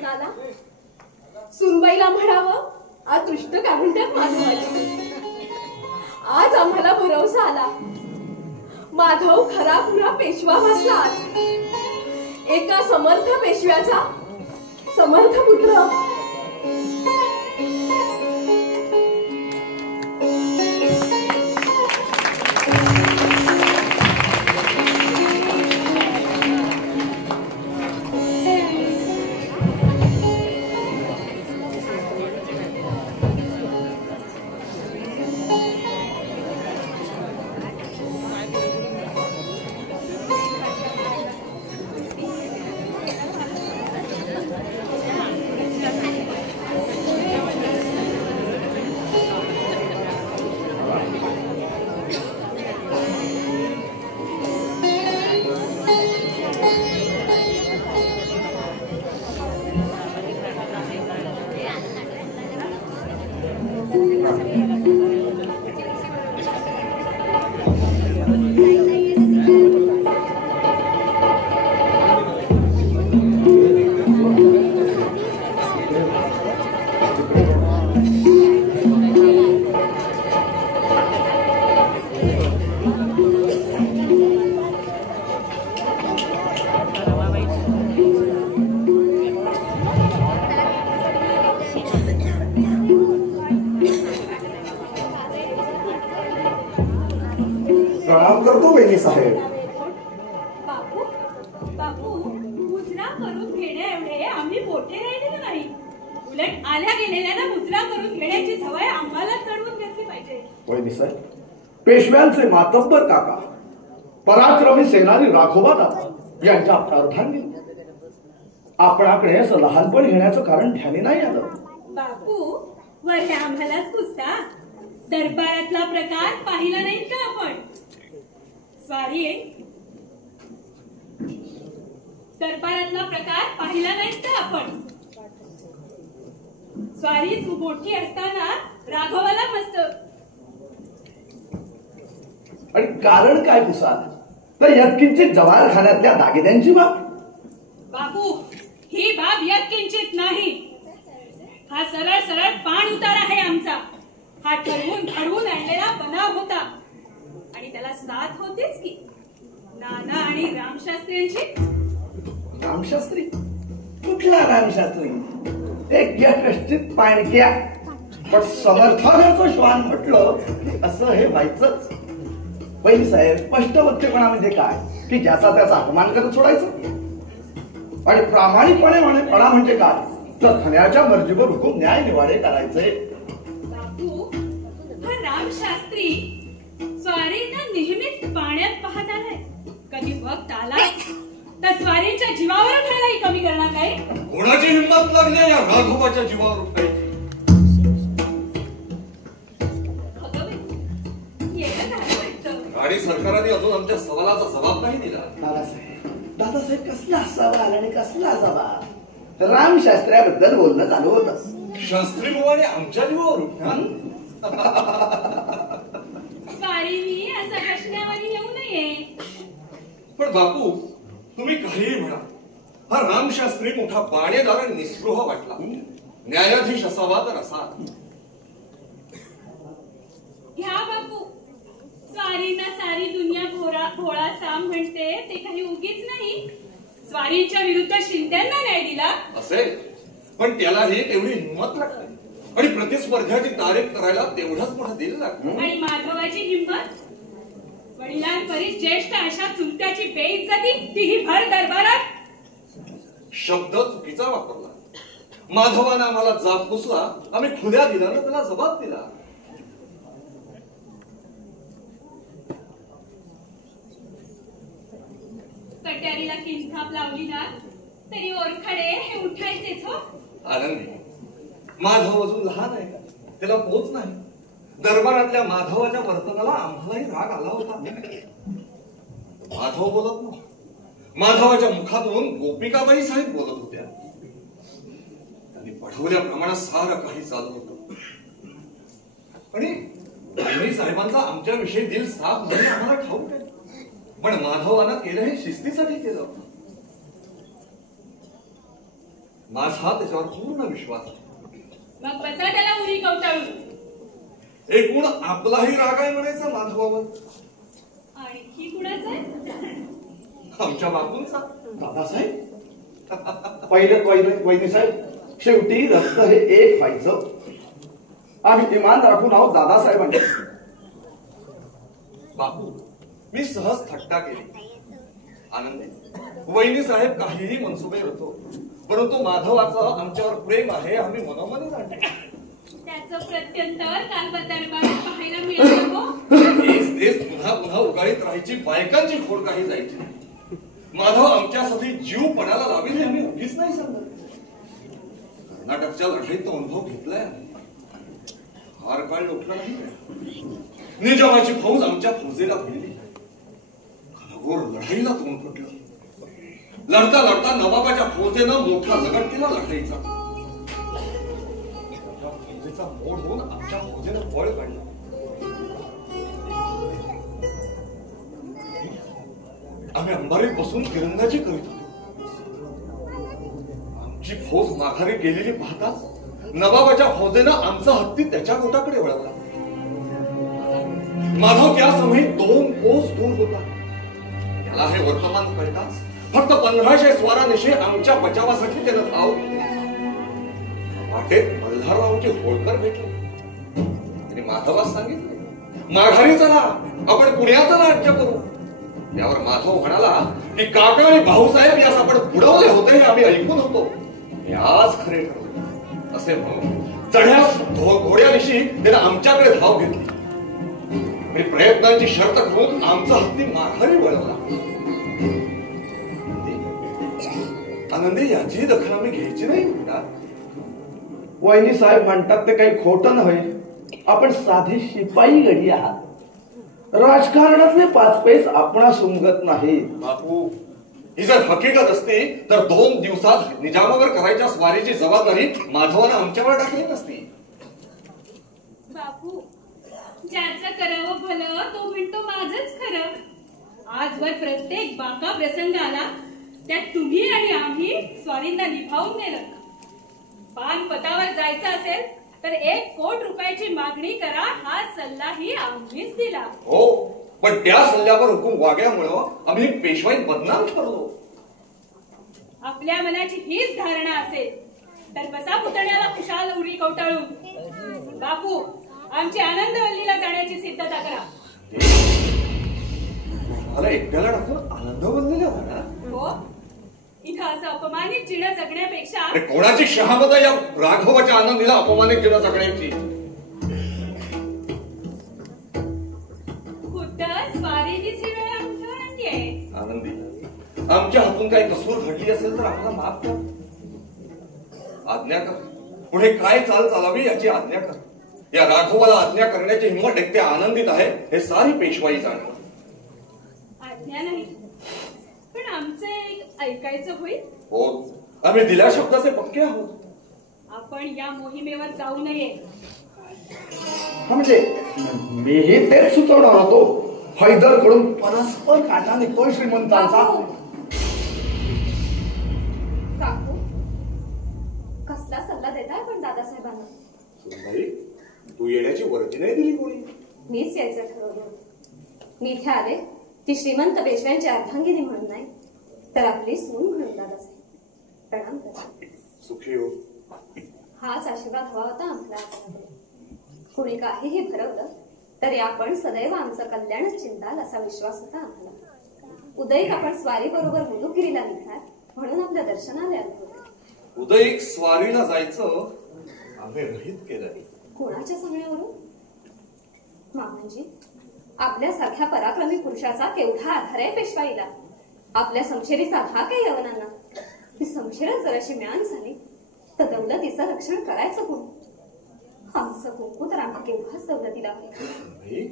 नाना, सुनबाईला म्हणावं आज दृष्ट काढून टाक माधवाची. आज आम्हाला भरवसा आला. माधव खरा खुरा पेशवा भासला आज. एका समर्थ पेशव्याचा समर्थ पुत्र. प्रणाम करतो बेनी साहेब. बापू, बापू, मुजरा करून घेण्या एवढे आम्ही मोठे राहिले नाही. उलट आल्या गेलेल्या मुजरा करून घेण्याची सवय आम्हाला चढवून घेतली पाहिजे. वहिनी साहेब, पेशव्यांचे मातब्बर काका, पराक्रमी सेनानी राघोबा दादा यांच्या प्रार्थांनी आपणाकडे असं लहानपण घेण्याचं कारण ध्यानी नाही आलं. बापू, वरले आम्हालाच पुसता. दरबारातला प्रकार पाहिला नाही का आपण? स्वारी दरबारातला प्रकार पाहिला नाही का आपण? स्वारी मोठी असताना राघवाला मस्त. आणि कारण काय पुसाल? तर यत्किंचित जवालखान्यातल्या दागिन्यांची बाब. बापू, ही बाब यत्किंचित नाही. हा सरळ सरळ पाण उतार आहे आमचा. हा ठरवून घडवून आणलेला बनाव होता आणि त्याला साथ होतीच की नाना आणि रामशास्त्रींची. रामशास्त्री? कुठला रामशास्त्री? एक यष्टित पाणक्या पण समर्थानाचं श्वान म्हटलं की असं हे व्हायचंच. वहिनी साहेब, स्पष्टवक्तेपणा म्हणजे काय की ज्याचा त्याचा अपमान करत सोडायचं आणि प्रामाणिकपणा म्हणजे काय तर खण्याच्या मर्जीवर हुकूम न्याय निवाडे करायचे. बापू, हा रामशास्त्री स्वारींना नेहमीच पाण्यात पाहत आलाय. कधी वक्त आला तर स्वारींच्या जीवावर उठायलाही कमी करणार नाही. कोणाची हिंमत लागली या राघोबाच्या जीवावर उठायची? गाडी सरकारने अजून आमच्या सवालाचा जबाब नाही दिला. दादासाहेब कसला सवाल आणि कसला जबाब? रामशास्त्र्याबद्दल बोलणं चालू होतं. शास्त्री बुवाने आमच्या जीवावर उठणार? स्वारींनी असा प्रश्नावरी येऊ नये. पण बापू, तुम्ही काहीही म्हणा, हा रामशास्त्री मोठा बाणेदार आणि निस्पृह वाटला. न्यायाधीश असावा तर असा. घ्या बापू, स्वारींना सारी दुनिया भोळा साम म्हणते ते काही उगीच नाही. स्वारींच्या विरुद्ध शिंद्यांना न्याय दिला असेल, पण त्यालाही तेवढी हिंमत लागते आणि प्रतिस्पर्ध्याची तारीफ करायला तेवढाच मोठा दिल लागतो. आणि माधवाची हिंमत, वडिलांपरीच ज्येष्ठ अशा चुलत्याची बेइज्जती, तीही भर दरबारात. शब्द चुकीचा वापरला. माधवानं आम्हाला जाब पुसला, आम्ही खुल्या दिलानं त्याला जबाब दिला. कट्यारीला किंथाप लावली ना तरी ओरखडे हे उठायचेच हो. आनंदी, माधव अजून लहान आहे का? त्याला पोच नाही. दरबारातल्या माधवाच्या वर्तनाला आम्हालाही राग आला होता. माधव बोलत नव्हता. माधवाच्या मुखातून गोपिकाबाई साहेब बोलत होत्या. त्यांनी पढवल्याप्रमाणे सारं काही चालू होतं. आणि बहिणी साहेबांचा आमच्याविषयी दिल साफ नाही आम्हाला ठाऊक आहे. पण माधवानं केलं हे शिस्तीसाठी केलं. माझा त्याच्यावर पूर्ण विश्वास आहे. मग बसा त्याला उरी कवटाळून. एकूण आपलाही राग आहे म्हणायचा माधवावर. आणखी कुणाचा आहे? आमच्या बापूंचा. दादासाहेब, पहिलं वहिनी साहेब, शेवटी रक्त हे एक व्हायचं. आम्ही इमान राखून आहोत दादासाहेबांनी. बापू, मी सहज थट्टा केली. आनंदी, वहिनी साहेब काहीही मनसुबे रचो, परंतु माधवाचं आमच्यावर प्रेम आहे आम्ही मनोमनी जाणतो. त्याचं प्रत्यंतर काल दरबारात पाहायला मिळालं हो. तेच पुन्हा पुन्हा उगाळीत राहायची बायकांची खोड काही जायची. माधव आमच्यासाठी जीव पणाला लावेल हे आम्ही उगीच नाही सांगत. कर्नाटकच्या लढाईत तो अनुभव घेतलाय. फार काळ लोटला नाही. निजामाची फौज आमच्या फौजेला भिडली. खलगोर लढाईला तोंड फुटलं. लढता लढता नवाबाच्या फौजेनं मोठा लगट केला लढाईचा. फौजेचा मोड होऊन आमच्या फौजेनं पळ काढला. आम्ही अंबारीत बसून तिरंदाजी करीत होतो. आमची फौज माघारी गेलेली पाहताच नवाबाच्या फौजेनं आमचा हत्ती त्याच्या गोटाकडे वळवला. माधव त्या समयी 2 कोस दूर होता. त्याला हे वर्तमान कळताच फक्त 1500 स्वारानिशी आमच्या बचावासाठी त्यानं धाव घेतली. वाटेत मल्हाररावचे होळकर भेटले. त्यांनी माधवास सांगितले, माघारी चला, आपण पुण्याचं राज्य करू. त्यावर माधव म्हणाला की काका आणि भाऊसाहेब यास आपण बुडवले होते हे आम्ही ऐकून होतो. हे आज खरे ठरले असे म्हणून चढ्यास घोड्यानिशी त्यानं आमच्याकडे धाव घेतली. प्रयत्नांची शर्त करून आमचा हत्ती माघारी वळवला. आनंदी, याची दखल आम्ही घ्यायची नाही म्हणतात. वहिनी साहेब म्हणतात ते काही खोटं नव्हे. आपण साधी शिपाई गडी आहात. राजकारणातले 5 पैस आपणा सुमगत नाही. बापू, ही जर हकीकत असती तर 2 दिवसात निजामावर करायच्या स्वारीची जबाबदारी माधवानं आमच्यावर टाकली नसती. बापू, ज्याचं करावं भलं तो म्हणतो माझंच खरं. आजवर प्रत्येक बाका प्रसंग आला त्यात तुम्ही आणि आम्ही स्वारींना निभावून नेलं. पानपतावर जायचं असेल तर 1 कोटी रुपयाची मागणी करा हा सल्लाही आम्हीच दिला. हो, पण त्या सल्ल्यावर हुकूम वागल्यामुळं आम्ही पेशवाई बदनाम ठरलो. आपल्या मनाची हीच धारणा असेल तर बसा पुतण्याला खुशाल उडी कवटाळून. बापू, आमची आनंदवल्लीला जाण्याची सिद्धता करा. मला एकट्याला टाकून आनंदवल्लीला जाणार? हो, इथं असं अपमानित चिडं जगण्यापेक्षा कोणाची शहामत या राघवाच्या आनंदीला अपमानित चिडं जगण्याची? खुद्द स्वारीची चिडं आमच्यावर आणली आहे. आनंदी, आमच्या हातून काही कसूर घडली असेल तर आम्हाला माफ कर. आज्ञा कर. पुढे काय चाल चालावी याची आज्ञा कर. या राघवाला आज्ञा करण्याची हिंमत एकटे आनंदित आहे हे सारी पेशवाई जाणव. आज्ञा नाही पण आमचे एक ऐकायचं होईल. हो, आम्ही दिल्या शब्दाचे पक्के आहोत. आपण या मोहिमेवर जाऊ नये. म्हणजे मीही तेच सुचवणार होतो. हैदर कडून परस्पर काटा निघतोय श्रीमंतांचा. काकू, कसला सल्ला देताय पण दादासाहेबांना? सुनबाई, तू येण्याची वर्दी नाही दिली कोणी. मीच यायचं ठरवलं. मी इथे आले ती श्रीमंत पेशव्यांची अर्धांगिनी म्हणून नाही तर आपली सून म्हणून दादासाहेब. प्रणाम करा. सुखी हो. हाच आशीर्वाद हवा होता आम्हाला. कोणी काहीही भरवलं तरी आपण सदैव आमचं कल्याणच चिंताल असा विश्वास होता आम्हाला. उदयिक आपण स्वारी बरोबर मुलुगिरीला निघणार म्हणून आपल्या दर्शनाला आले होते. उदयिक स्वारीला जायचं आम्ही रहित केलं. कोणाच्या सांगण्यावरून? मामांजी, आपल्यासारख्या पराक्रमी पुरुषाचा केवढा आधार आहे पेशवाईला. आपल्या समशेरीचा धाक आहे यवनांना. ती समशेरच जराशी म्यान झाली तर दौलतीचं रक्षण करायचं कोण? आमचं कुंकू तर आम्ही केव्हाच दौलतीला आहे.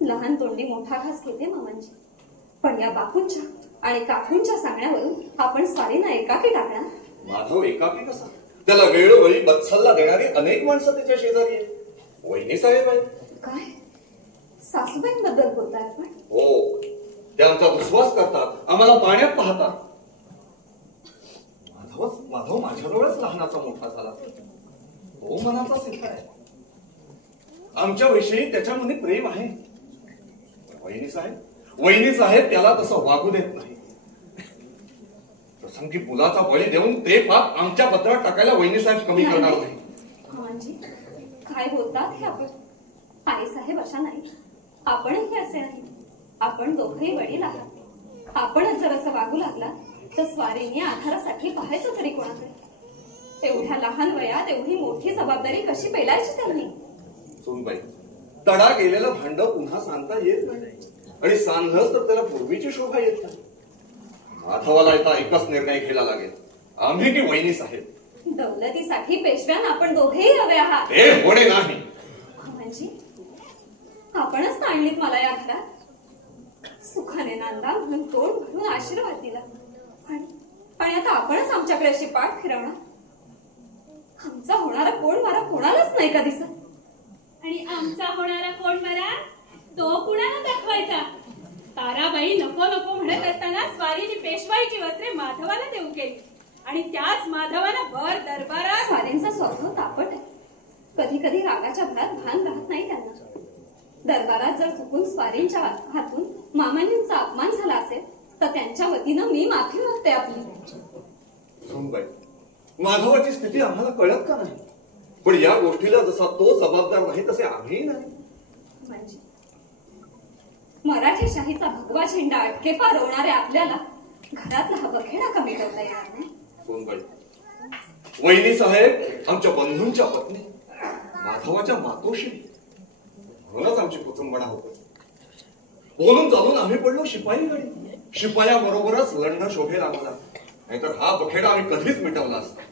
लहान तोंडी मोठा घास घेते मामांजी, पण या बापूंच्या आणि काकूंच्या सांगण्यावरून आपण स्वारीना एकाकी टाकणार. माधव एकाकी कसा? त्याला वेळोवेळी बत्सल्ला देणारी अनेक माणसं त्याच्या शेजारी आहेत. वहिनी साहेब आहेत. काय सासूबाईंबद्दल बोलताय आपण? हो, ते आमचा दुस्वास करतात, आम्हाला पाण्यात पाहतात. माधव माझ्याजवळच लहानाचा मोठा झाला. तो मनाचा सिद्ध आहे. आमच्या विषयी त्याच्यामध्ये प्रेम आहे. वहिनी साहेब त्याला तसं वागू देत नाही. प्रसंगी मुलाचा बळी देऊन ते पाप आमच्या पत्रात टाकायला वहिनी साहेब कमी करणार नाही. मामांजी, काय बोलतात हे आपण? आई साहेब अशा नाही, आपणही असे नाही. आपण दोघंही वडील आहात. आपणच जर असं वागू लागला तर स्वारीने आधारासाठी पाहायचं तरी कोणाकडे? एवढ्या लहान वयात एवढी मोठी जबाबदारी कशी पेलायची त्यांनी? सुनबाई, तडा गेलेलं भांड पुन्हा सांगता येत नाही आणि सांधलंच तर त्याला पूर्वीची शोभा येत नाही. माधवाला आता एकच निर्णय घ्यायला लागेल, आम्ही की वहिनी साहेब. दौलतीसाठी पेशव्यांना आपण दोघेही हवे आहात. हे होणे नाही. म्हणजे आपणच ताणलीत मला या घरात. सुखाने नांदा म्हणून तोंड भरून आशीर्वाद दिला आणि आता आपणच आमच्याकडे अशी पाठ फिरवणार. आमचा होणारा कोण मारा कोणालाच नाही का दिसत. आणि आमचा होणारा कोण मारा तो कुणाला दाखवायचा? ताराबाई नको नको म्हणत असताना स्वारीने पेशवाईची वस्त्रे माधवाला देऊ केली आणि त्याच माधवाला भर दरबारात. स्वारींचा स्वभाव तापट आहे. कधी कधी रागाच्या भरात भान राहत नाही त्यांना. दरबारात जर चुकून स्वारींच्या हातून मामांचा अपमान झाला असेल तर त्यांच्या वतीनं मी माफी मागते आपली. सुनबाई, माधवाची स्थिती आम्हाला कळत का नाही? पण या गोष्टीला जसा तो जबाबदार नाही तसे आम्ही नाही. म्हणजे मराठी शाहीचा भगवा झेंडा अटकेपा रोवणाऱ्या आपल्याला घरातला हा बखेडा कमी करता येणार नाही. सोनबाई, वहिनी साहेब आमच्या बंधूंच्या पत्नी, माधवाच्या मातोश्री, म्हणूनच आमची कुचंबडा होत. बोलून चालून आम्ही पडलो शिपाई गडी. शिपायाबरोबरच लढणं शोभेल आम्हाला, नाहीतर हा बखेडा आम्ही कधीच मिटवला असता.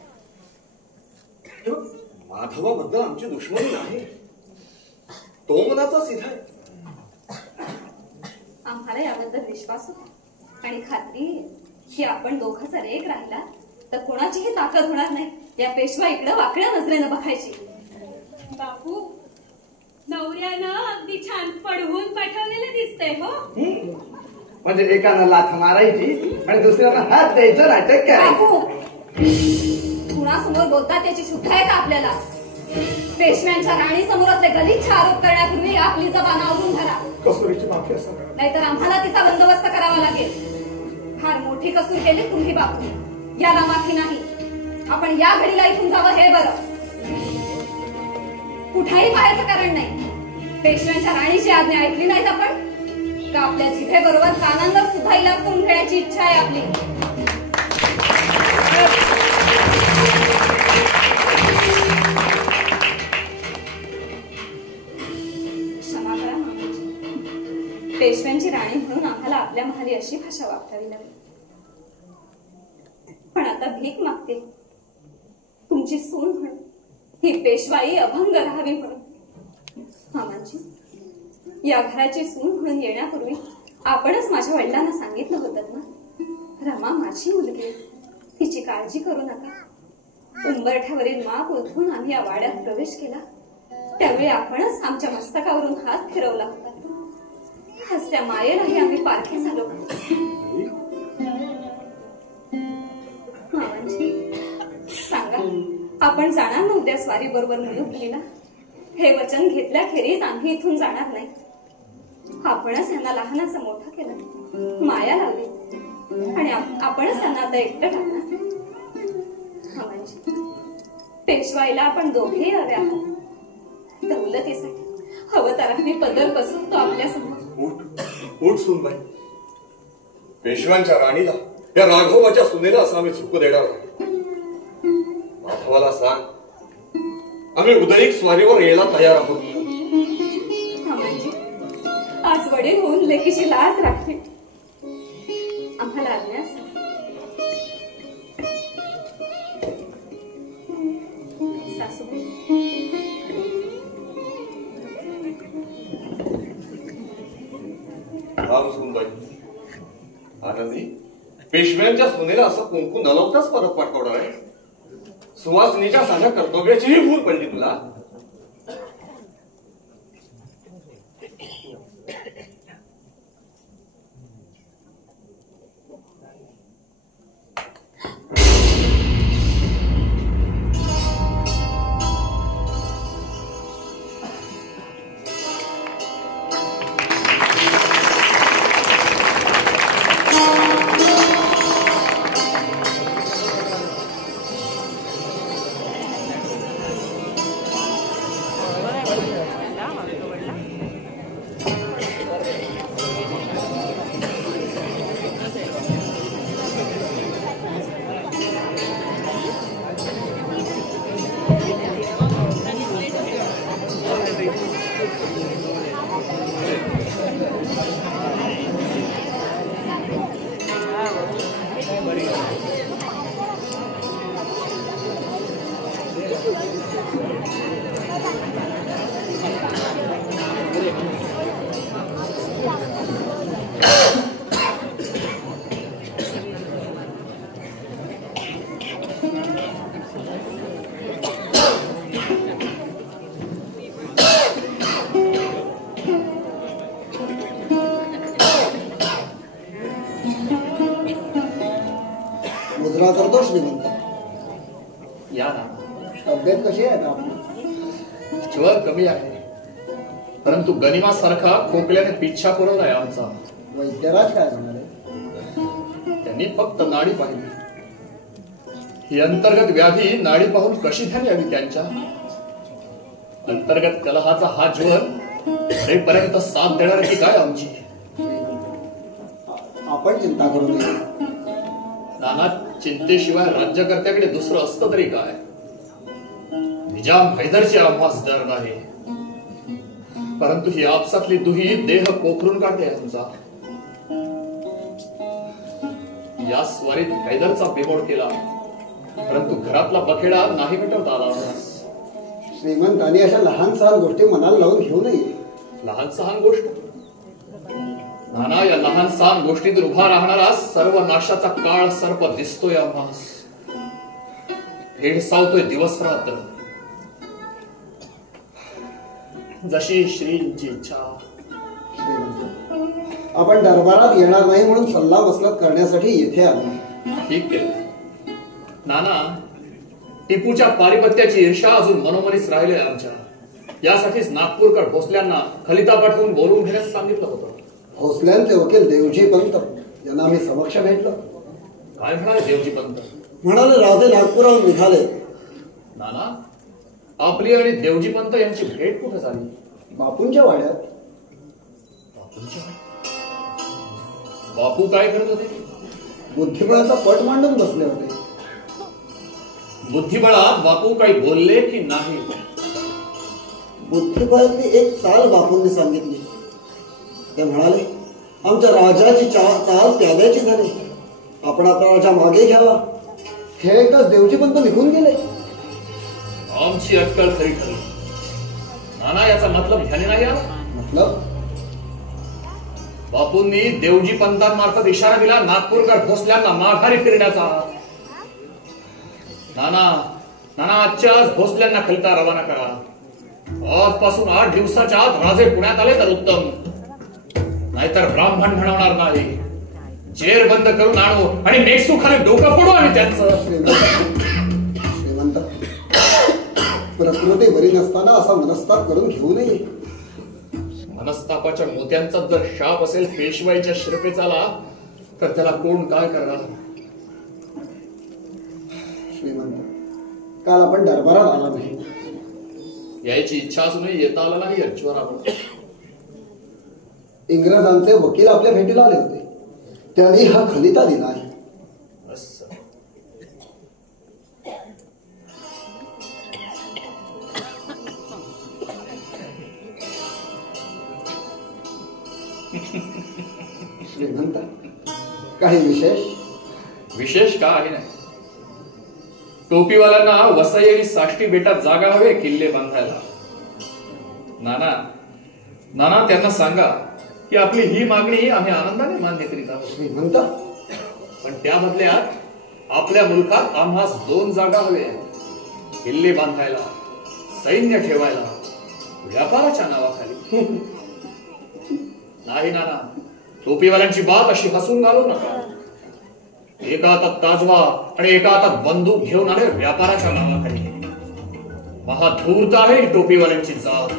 माधवाबद्दल आमची दुश्मनी नाही, तो मनाचा सिद्ध आहे. आम्हाला याबद्दल विश्वास होता आणि खात्री की आपण दोघं जर एक राहिला तर कोणाचीही ताकद होणार नाही या पेशवा इकडे वाकड्या नजरेनं बघायची. बापू, नवऱ्यानं अगदी छान पडवून पाठवलेलं दिसतंय. हो, म्हणजे एकानं लाथ मारायची आणि दुसऱ्याला हात द्यायचं नाटक बापू, कुणासमोर बोलतात त्याची शुद्ध आहे का आपल्याला? पेशव्यांच्या राणी समोर असले गलिच्छ आरोप करण्यापूर्वी आपली जबान आवरून धरा. कसुरीची माफी असं नाहीतर आम्हाला तिचा बंदोबस्त करावा लागेल. फार मोठी कसूर केली तुम्ही बापू, याला माफी नाही. आपण या घडीला इथून जावं हे बरं. कुठेही पाहायचं कारण नाही. पेशव्यांच्या राणीची आज्ञा ऐकली नाहीत आपण का आपल्या जिभेबरोबर कानांवर सुद्धा इलाज करून घेण्याची इच्छा आहे आपली. क्षमा करा मामाजी, पेशव्यांची राणी म्हणून आम्हाला आपल्या महाली अशी भाषा वापरावी लागली. पण आता भीक मागते. तुमची सून म्हणून, ही पेशवाई अभंग राहावी म्हणून. मामांची, या घराची सून म्हणून येण्यापूर्वी आपणच माझ्या वडिलांना सांगितलं होतं ना, रमा माझी मुलगी, तिची काळजी करू नका. उंबरठ्यावरील माप उठून आम्ही या वाड्यात प्रवेश केला त्यावेळी आपणच आमच्या मस्तकावरून हात फिरवला होता. आज त्या मायेलाही आम्ही पारखे झालो. मामांजी, सांगा, आपण जाणार ना उद्या स्वारी बरोबर मुलुखीला? हे वचन घेतल्याखेरीज आम्ही इथून जाणार नाही. आपणच यांना लहानाचं मोठं केलं, माया लावली आणि आपणच त्यांना आता एकटं टाकणार. मामांजी, पेशवाईला आपण दोघेही हवे आहोत. दौलतीसाठी हवं तर आम्ही पदर बसवतो आपल्या समोर. उठ सुनबाई, पेशव्यांच्या राणीला, या राघवाच्या सुनेला असं आम्ही चुकू देणार नाही. माधवाला सांग, आम्ही उदयिक स्वारीवर यायला तयार आहोत. मामांजी, आज वडील होऊन लेकीची लाज राखली. आम्हाला आज्ञा असेल. सासूबाई, राम सुनबाई, आनंदी, पेशव्यांच्या सुनेला असं कुंकू न लावताच परत पाठवणार आहे. सुवासिनीच्या साध्या कर्तव्याचीही भूल पडली तुला. मुजरा करतो श्रीमंत. या ना. तब्येत कशी आहे आता आपली? ज्वर कमी आहे, परंतु गनिमासारखा खोकल्याने पिच्छा पुरवलाय आमचा. वैद्यराज काय म्हणाले? त्यांनी फक्त नाडी पाहिली. ही अंतर्गत व्याधी नाडी पाहून कशी ध्यान यावी त्यांच्या? अंतर्गत कलहाचा हा ज्वर रेपर्यंत साथ देणार की काय आमची? आपण चिंता करू नये. नाना, चिंतेशिवाय राज्यकर्त्याकडे दुसरं असतं तरी काय? निजाम हैदरची आम्हास डर नाही, परंतु ही आपसातली दुही देह पोखरून काढते आमचा. या स्वारीत हैदरचा बिमोड केला, परंतु घरातला बखेडा नाही मिटवता आला. श्रीमंतांनी अशा लहान सहान गोष्टी मनाला लावून घेऊ नये. लहान सहान गोष्ट? नाना, या लहान सहान गोष्टीतून उभा राहणारा सर्व नाशाचा काळ सर्प दिसतोय आम्हास. भेडसावतोय दिवस रात्र. जशी श्रींची इच्छा. आपण दरबारात येणार नाही म्हणून सल्ला मसलत करण्यासाठी येथे आलो. ठीक केलं नाना. टिपूच्या पारिपत्याची ईर्षा अजून मनोमनीच राहिले आमच्या. यासाठीच नागपूरकर भोसल्यांना खलिता पाठवून बोलवून घेण्यास सांगितलं होतं. भोसल्यांचे वकील देवजी पंत यांना आम्ही समक्ष भेटलो. काय म्हणाले देवजी पंत? म्हणाले राजे नागपुराहून निघाले. नाना, आपली आणि देवजी पंत यांची भेट कुठे झाली? बापूंच्या वाड्यात. बापूंच्या? बापू काय करत होते? बुद्धिबळाचा पट मांडून बसले होते. बुद्धिबळात बापू काही बोलले की नाही? बुद्धिबळातली एक चाल बापूंनी सांगितली. ते म्हणाले, आमच्या राजाची चाल प्याद्याची झाली. आपण आता राजा मागे घ्यावा. खेळताच देवजी पंत निघून गेले. आमची अटकळ खरी ठरली. नाना याचा मतलब ध्यानी नाही आला. मतलब बापूंनी देवजी पंतांमार्फत इशारा दिला नागपूरकर भोसल्यांना माघारी फिरण्याचा. नाना आजच्याच भोसल्यांना खलिता रवाना करा. आजपासून 8 दिवसाच्या आत राजे पुण्यात आले तर उत्तम, नाहीतर ब्राह्मण म्हणवणार नाही. जेर बंद करून आणू आणि मेक्सू खाली डोकं पडू आणि त्यांचं. श्रीमंत, प्रकृती बरी नसताना असा मनस्ताप करून घेऊ नये. मनस्तापाच्या मोत्यांचा जर शाप असेल पेशवाईच्या शिरपेचाला तर त्याला कोण काय करणार. श्रीमंत, काल आपण दरबारात आला नाही. यायची इच्छा असूनही येता आला नाही. अज्वरावर इंग्रजांचे वकील आपल्या भेटीला आले होते. त्यांनी हा खलिता दिला आहे. श्रीमंत, काही विशेष काय नाही. टोपीवाल्यांना वसई आणि साष्टी बेटात जागा हवे किल्ले बांधायला. नाना त्यांना सांगा की आपली ही मागणी आम्ही आनंदाने मान्य करीत आहोत. श्रीमंत, पण त्या बदल्यात आपल्या मुलखात आम्हास 2 जागा हव्या. किल्ले बांधायला, सैन्य ठेवायला, व्यापाराच्या नावाखाली. नाही नाना, टोपीवाल्यांची बात अशी हसून घालू नका. एका हातात ताजवा आणि एका हातात बंदूक घेऊन आले व्यापाराच्या नावाखाली. महाधूर्त आहे टोपीवाल्यांची जात.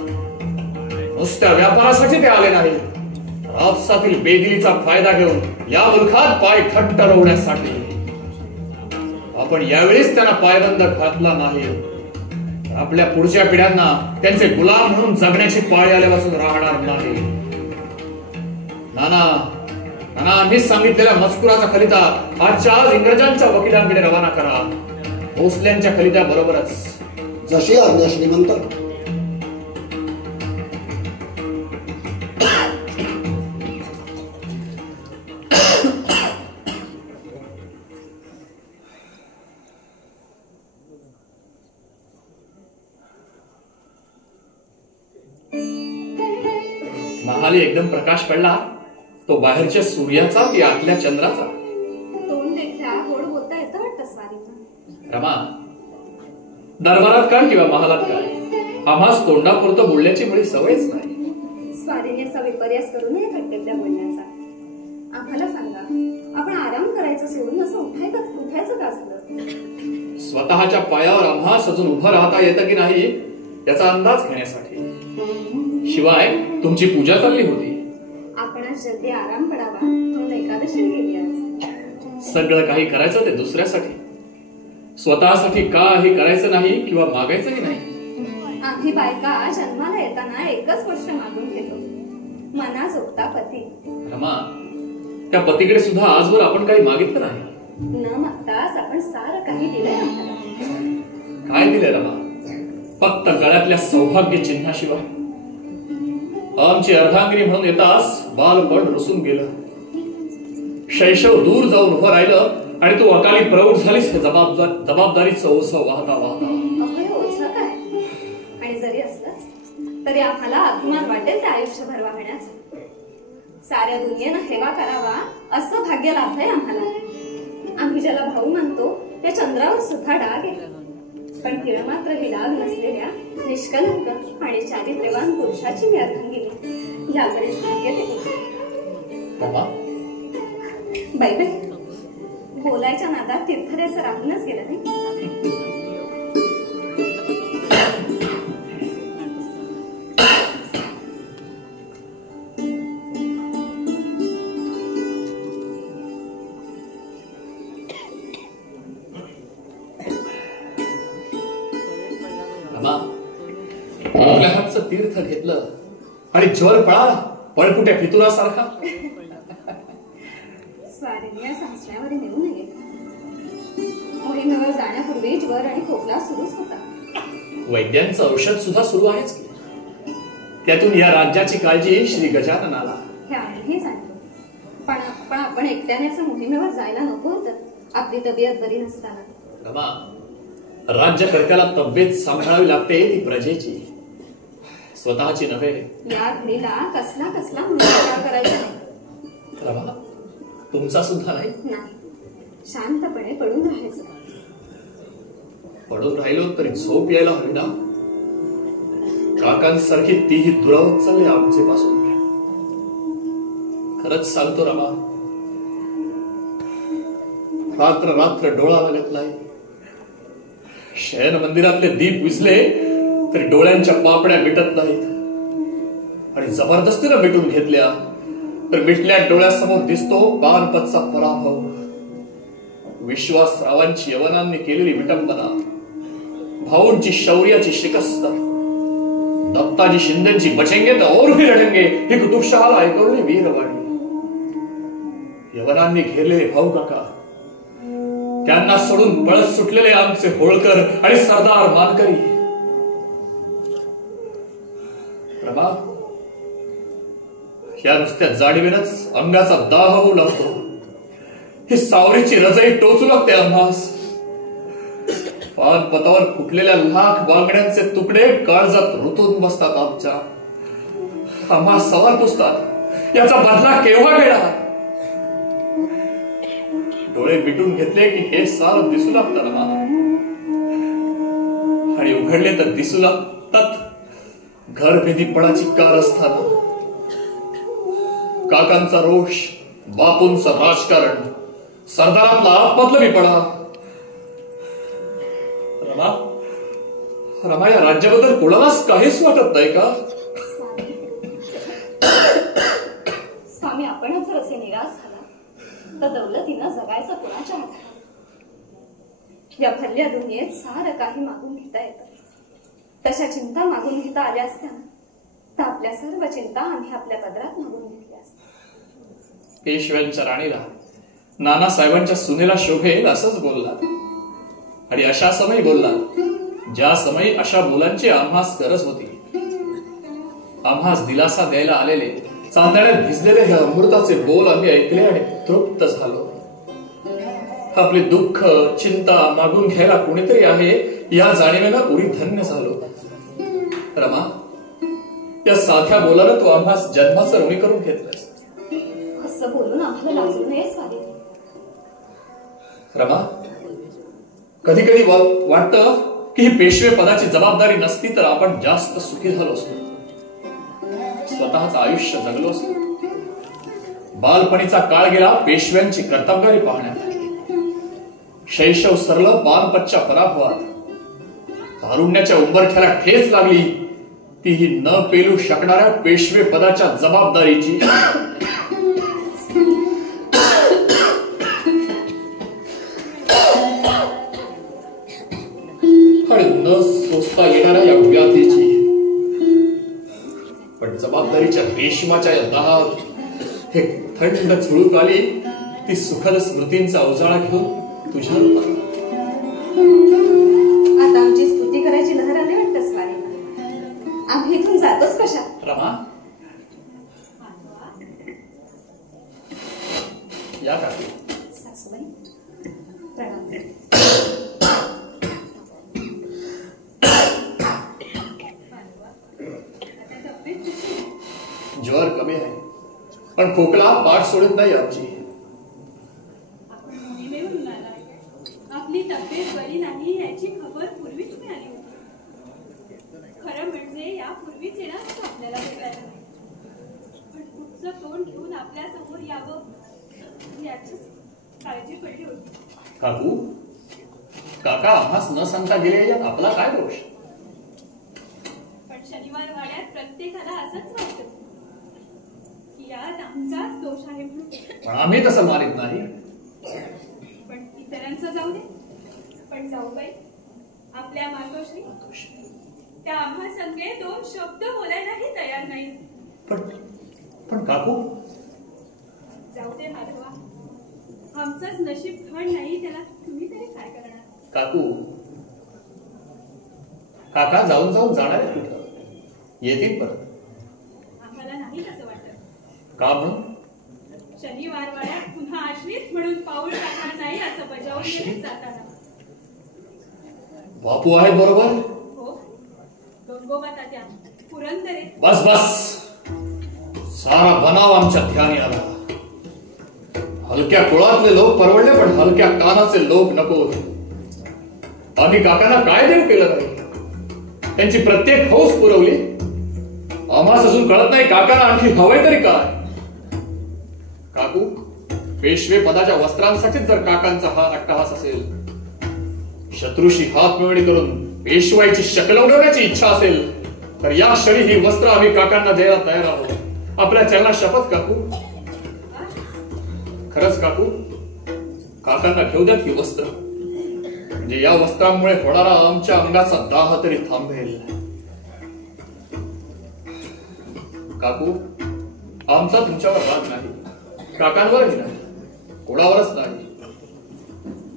नुसत्या व्यापारासाठी ते आले नाही, आपसातील बेदिलीचा फायदा घेऊन या मुलखात पाय घट्ट रोवण्यासाठी. आपण यावेळेस त्यांना पायबंद घातला नाही, आपल्या पुढच्या पिढ्यांना त्यांचे गुलाम म्हणून जगण्याची पाळी आल्यापासून राहणार नाही. नाना आम्हीच सांगितलेल्या मजकुराचा खलिता आजच्या आज इंग्रजांच्या वकिलांकडे रवाना करा. भोसल्यांच्या खलित्या बरोबरच. जशी आज्ञा श्रीमंत. महाली एकदम प्रकाश पडला. तो बाहेरच्या सूर्याचा की आतल्या चंद्राचा. तोंड देखता गोड बोलता येतं वाटतं स्वारींना. रमा, दरबारात काय किंवा महालात काय आम्हास तोंडापुरतं बोलण्याची मुळी सवयच नाही. स्वारीने असा विपर्यास करू नये खट्टेपल्या बोलण्याचा. आम्हाला सांगा, आपण आराम करायचं सोडून असं उठायचं का झालं? स्वतःच्या पायावर आम्हास अजून उभं राहता येतं की नाही याचा अंदाज घेण्यासाठी. शिवाय तुमची पूजा चालली होती. आपण आज जल्दी आराम पडावा म्हणून एकादशी गेली आज. सगळं काही करायचं ते दुसऱ्यासाठी, स्वतःसाठी काही करायचं नाही किंवा मागायचंही नाही. आम्ही बायका जन्माला येताना एकच गोष्ट मागून घेतो, मनाजोगता पती. रमा, त्या पतीकडे सुद्धा आजवर आपण काही मागितलं नाही. न मागताच आपण सारं काही दिलंय आम्हाला. काय दिलंय रमा? फक्त गळ्यातल्या सौभाग्य चिन्हाशिवाय. आमची अर्धांगिनी म्हणून येतास बालपण रुसून गेलं. शैशव दूर जाऊन उभं राहिलं आणि तू अकाली प्रौढ झालीस हे जबाबदारीचं ओझं वाहता वाहता. ओझं काय? आणि जरी असलंच तरी आम्हाला अभिमान वाटेल त्या आयुष्यभर वाहण्याचं. साऱ्या दुनियेनं हेवा करावा असं भाग्य लाभलंय आम्हाला. आम्ही ज्याला भाऊ मानतो त्या चंद्रावर सुद्धा डाग आहे. पण तिळ मात्र ही डाग नसलेल्या निष्कलंक आणि चारित्र्यवान पुरुषाची मी अर्धांगिनी याकडेच भाग्य देते. बाई बोलायच्या नादात तीर्थरेचं राहूनच गेलं नाही. आपल्या हातचं तीर्थ घेतलं आणि ज्वर पळाला पळकुट्या फितुरासारखा. स्वारीने सासऱ्यावर नेऊ नये. मोहिमेवर जाण्यापूर्वी ज्वर आणि खोकला सुरूच होता. वैद्यांचं औषध सुद्धा सुरू आहेच की. त्यातून या राज्याची काळजी श्री गजाननाला. हे आम्हीही जाणतो. पण आपण एकट्याने असं मोहिमेवर जायला नको होतं आपली तब्येत बरी नसताना. रमा, राज्यकर्त्याला तब्येत सांभाळावी लागते ती प्रजेची, स्वतःची नव्हे. या घडीला कसला कसला विचार करायचा नाही. रमा, तुमचा सुद्धा नाही. शांतपणे पडून राहायचं. पडून राहिलो तरी झोप यायला हवी ना. काकांसारखी तीही दुरावत चालली आमचे पासून. खरंच सांगतो रमा, रात्र रात्र डोळा लागत नाही. शयन मंदिरातले दीप विझले तरी डोळ्यांच्या पापड्या मिटत नाहीत. आणि जबरदस्तीनं मिटून घेतल्या तर मिटल्या डोळ्यासमोर दिसतो पानपतचा पराभव. विश्वासरावांची यवनांनी केलेली विटंबना, भाऊंची शौर्याची शिकस्त, दत्ताजी शिंदेची बचेंगे तर और भी लढेंगे ही कुतुबशहाला ऐकवली वीरवाणी. यवनांनी घेरलेले भाऊ काका, त्यांना सोडून पळत सुटलेले आमचे होळकर आणि सरदार मानकरी. प्रभा, या नुसत्या जाडीवेनच अंगाचा दाह होऊ लागतो. ही सावरीची रजाई टोचू लागते आम्हास. पानपतावर फुटलेल्या लाख बांगड्यांचे तुकडे काळजात रुतून बसतात आमच्या. आम्हा सवाल पुसतात, याचा बदला केव्हा घेणार. डोळे मिटून घेतले की हे सारं दिसू लागतं ना, आणि उघडले तर दिसू लागतात घरभेदीपणाची कारस्थान. काकांचा रोष, बापूंचं राजकारण, सरदारातला आत्मतलबीपणा. रमा, रमा, या राज्याबद्दल कोणालाच काहीच वाटत नाही का? स्वामी, आपणच जर असे निराश झाला तर दौलतीनं जगायचं कोणाच्या हातात? या भरल्या दुनियेत सारं काही मागून घेता येतं. तशा चिंता मागून घेता आल्या असत्या तर आपल्या सर्व चिंता आम्ही आपल्या पदरात मागून घेतल्या असत्या. पेशव्यांच्या राणीला, नानासाहेबांच्या सुनेला शोभेल असंच बोलला. आणि अशा समयी बोलला ज्या समयी अशा मुलांची आम्हास गरज होती. आम्हास दिलासा द्यायला आलेले, चांदण्यात भिजलेले हे अमृताचे बोल आम्ही ऐकले आणि तृप्त झालो. आपले दुःख, चिंता मागून घ्यायला कोणीतरी आहे या जाणीवेनं उरी धन्य झालो. रमा, या साध्या बोलानं तू आम्हास जन्माचं ऋणी करून घेतलंस. असं बोलून आम्हाला लाजू नये स्वामी. रमा, कधी कधी वाटतं की ही पेशवे पदाची जबाबदारी नसती तर आपण जास्त सुखी झालो असतो, स्वतःचं आयुष्य जगलो असतो. बालपणीचा काळ गेला पेशव्यांची कर्तबगारी पाहण्यात. शैशव सरलं पानपतच्या पराभवात. तारुण्याच्या उंबरठ्याला ठेच लागली तीही न पेलू शकणाऱ्या पेशवे पदाच्या जबाबदारीची. आणि न सोसता येणाऱ्या या व्याधीची. पण जबाबदारीच्या रेशमाच्या या दहात एक थंड झुळूक आली. ती सुखद स्मृतींचा उजाळा घेऊन तुझ्या रूपात. आता आमची स्तुती करायची लहर आली वाटतं स्वामी. आम्ही इथून जातोच कशा? रमा, या काकी. सासूबाई, प्रणाम. ज्वर कमी आहे पण खोकला पाठ सोडत नाही आमची. आपली तब्येत बरी नाही याची खबर पूर्वीच मिळाली होती. खरं म्हणजे यापूर्वीच येणार आपल्याला भेटायला नाही, पण पुढचं तोंड घेऊन आपल्या समोर यावं याचीच काळजी पडली होती. काकू, काका आम्हास न सांगता गेले यात आपला काय दोष? पण शनिवार वाड्यात प्रत्येकाला असंच वाटतं की यात आमचाच दोष आहे म्हणून. पण आम्ही तसं मानित नाही. पण इतरांचं जाऊ दे, पण जाऊबाई आपल्या मातोश्री त्या आम्हा संगे दोन शब्द बोलायलाही तयार नाही. पण काकू, जाऊ दे माधवा, आमचंच नशीब धड नाही, त्याला तुम्ही तरी काय करणार? काकू, काका जाऊन जाऊन जाणार आहे कुठं? येतील परत. आम्हाला नाही असं वाटत. का म्हणून? शनिवार वाड्यात पुन्हा आश्रित म्हणून पाऊल टाकणार नाही असं बजावून जाताना. बापू आहे बरोबर? हो, गंगोबा तात्या, पुरंदरे. बस बस, सारा बनाव आमच्या ध्यानी आला. हलक्या कुळातले लोक परवडले, पण हलक्या कानाचे लोक नको. आम्ही काकांना काय देव केलं नाही, त्यांची प्रत्येक हौस पुरवली. आम्हाला अजून कळत नाही काकांना आणखी हवंय तरी काय. काकू, पेशवे पदाच्या वस्त्रांसाठीच जर काकांचा हा अट्टहास असेल, शत्रूशी हात मिळवणी करून पेशवाईची शक्ल उडवण्याची इच्छा असेल, तर या क्षणी ही वस्त्र आम्ही काकांना द्यायला तयार आहोत. आपल्या चरणात शपथ काकू. खरंच काकू, काकांना घेऊ द्या ही वस्त्र, म्हणजे या वस्त्रांमुळे होणारा आमच्या अंगाचा दाह तरी थांबेल. काकू, आमचा तुमच्यावर राग नाही, काकांवरही नाही, कोणावरच नाही.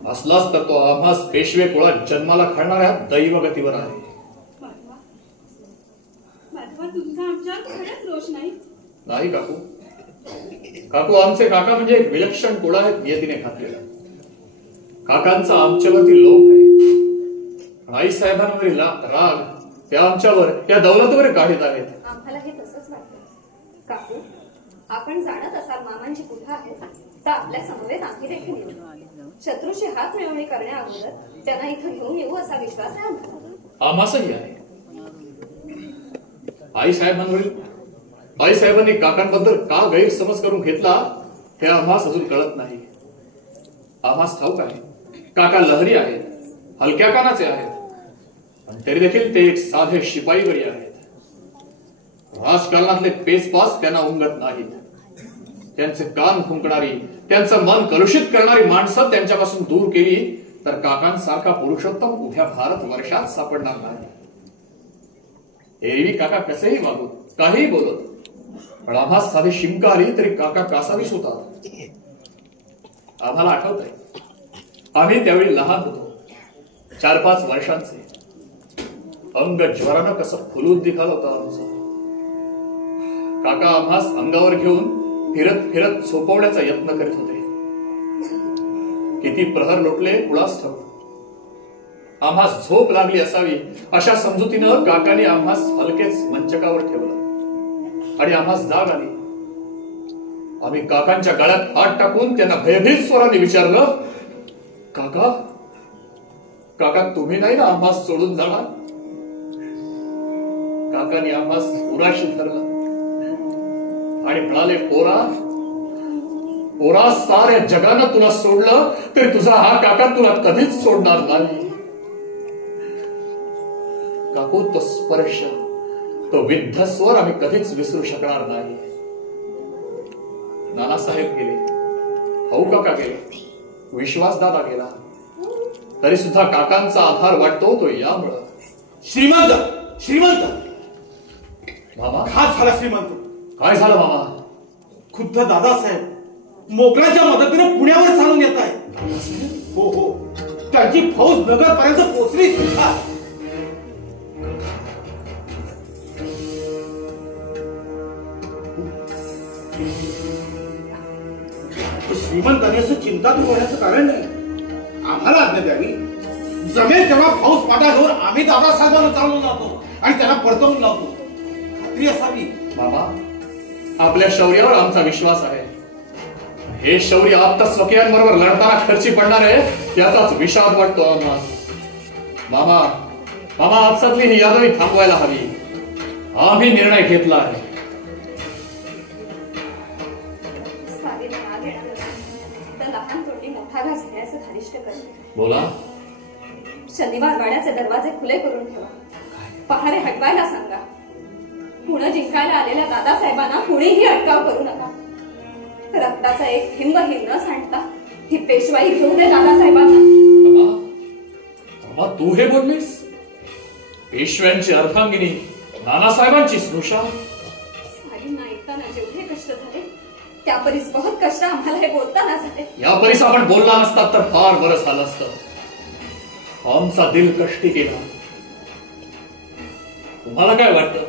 असलाच तर तो आम्हास पेशवे कुळात जन्माला घालणाऱ्या दैवगतीवर आहे. माधवा, तुमचा आमच्यावर खरंच रोष नाही? नाही काकू. काकू, आमचे काका म्हणजे एक विलक्षण कुळ आहेत नियतीने घातलेला. काकांचा आमच्यावरती लोभ आहे, आई साहेबांवरील राग त्या आमच्यावर, त्या दौलतीवर काढीत आहेत. आम्हाला हे तसंच वाटतं. काकू, आपण जाणत असाल मामांची कुठं आहेत, तर आपल्या समवेत आम्ही देखील येऊ. शत्रूशी हात मिळवणी करण्या अगोदर त्यांना इथं घेऊन येऊ असा विश्वास आहे आम्हाला. आम्हासही आहे. आई साहेबांनी काकांबद्दल का गैरसमज करून घेतला हे आम्हास अजून कळत नाही. आम्हास ठाऊक आहे काका लहरी आहेत, हलक्या कानाचे आहेत, पण तरी देखील ते एक साधे शिपाईवरी आहेत. राजकारणातले पेचपास त्यांना उमगत नाहीत. त्यांचे कान फुंकणारी, त्यांचं मन कलुषित करणारी माणसं त्यांच्यापासून दूर केली तर काकांसारखा पुरुषोत्तम उभ्या भारत वर्षात सापडणार नाही. एरवी काका कसेही वागूत, काहीही बोलत, पण आम्हा साधी शिंका आली तरी काका कासावीस होतात. आम्हाला आठवत आहे, आम्ही त्यावेळी लहान होतो, 4-5 वर्षांचे. अंग ज्वरानं कसं फुलून निघालं होतं आमचं. काका आम्हास अंगावर घेऊन फिरत फिरत झोपवण्याचा यत्न करीत होते. किती प्रहर लोटले कुणास ठाऊक. आम्हास झोप लागली असावी अशा समजुतीनं काकाने आम्हास हलकेच मंचकावर ठेवलं आणि आम्हास जाग आली. आम्ही काकांच्या गळ्यात हात टाकून त्यांना भयभीत स्वराने विचारलं, काका, काका तुम्ही नाही ना आम्हास सोडून जाणार? काकाने आम्हास उराशी धरलं आणि म्हणाले, पोरा, साऱ्या जगानं तुला सोडलं तरी तुझा हा काका तुला कधीच सोडणार नाही. काकू, तो स्पर्श, तो विद्ध स्वर आम्ही कधीच विसरू शकणार नाही. नानासाहेब गेले, भाऊ काका गेले, विश्वासदादा गेला, तरी सुद्धा काकांचा आधार वाटतो तो यामुळं. श्रीमंत मामा, घात झाला श्रीमंत. काय झालं मामा? खुद्द दादासाहेब मोगलाच्या मदतीने पुण्यावर चालून येत आहे. हो, त्यांची फौज नगरपर्यंत पोहोचली सुद्धा. श्रीमंतांनी असं चिंतातूर होण्याचं कारण नाही. आम्हाला आज्ञा द्यावी, जमेल तेव्हा फौज पाठा घेऊन आम्ही दादासाहेबांना चालून जातो आणि त्यांना परतवून लावतो. खात्री असावी. बाबा, आपल्या शौर्यावर आमचा विश्वास आहे. हे शौर्य आप्त स्वकीयांबरोबर लढताना खर्ची पडणार आहे याचाच विषाद वाटतो आम्हाला. मामा, आपसातली ही यादवी थांबवायला हवी. आम्ही निर्णय घेतला आहे. लहान तोंडी मोठा घास घेण्याचं धारिष्ट करते. बोला. शनिवार वाड्याचे दरवाजे खुले करून ठेवा. पहारे हटवायला सांगा. पुणे जिंकायला आलेल्या दादासाहेबांना कुणीही अटकाव करू नका. रक्ताचा एक हिंबही न सांडता ही पेशवाई घेऊन दे दादासाहेबांना. तू हे बोललीस? पेशव्यांची अर्धांगिनी, नानासाहेबांची स्नुषा. साईंना ऐकताना जेवढे कष्ट झाले त्यापरीस बहुत कष्ट आम्हाला हे बोलताना झाले. यापरीस आपण बोलला नसतात तर फार बरं झालं असतं. आमचा दिल कष्टी केला. तुम्हाला काय वाटतं?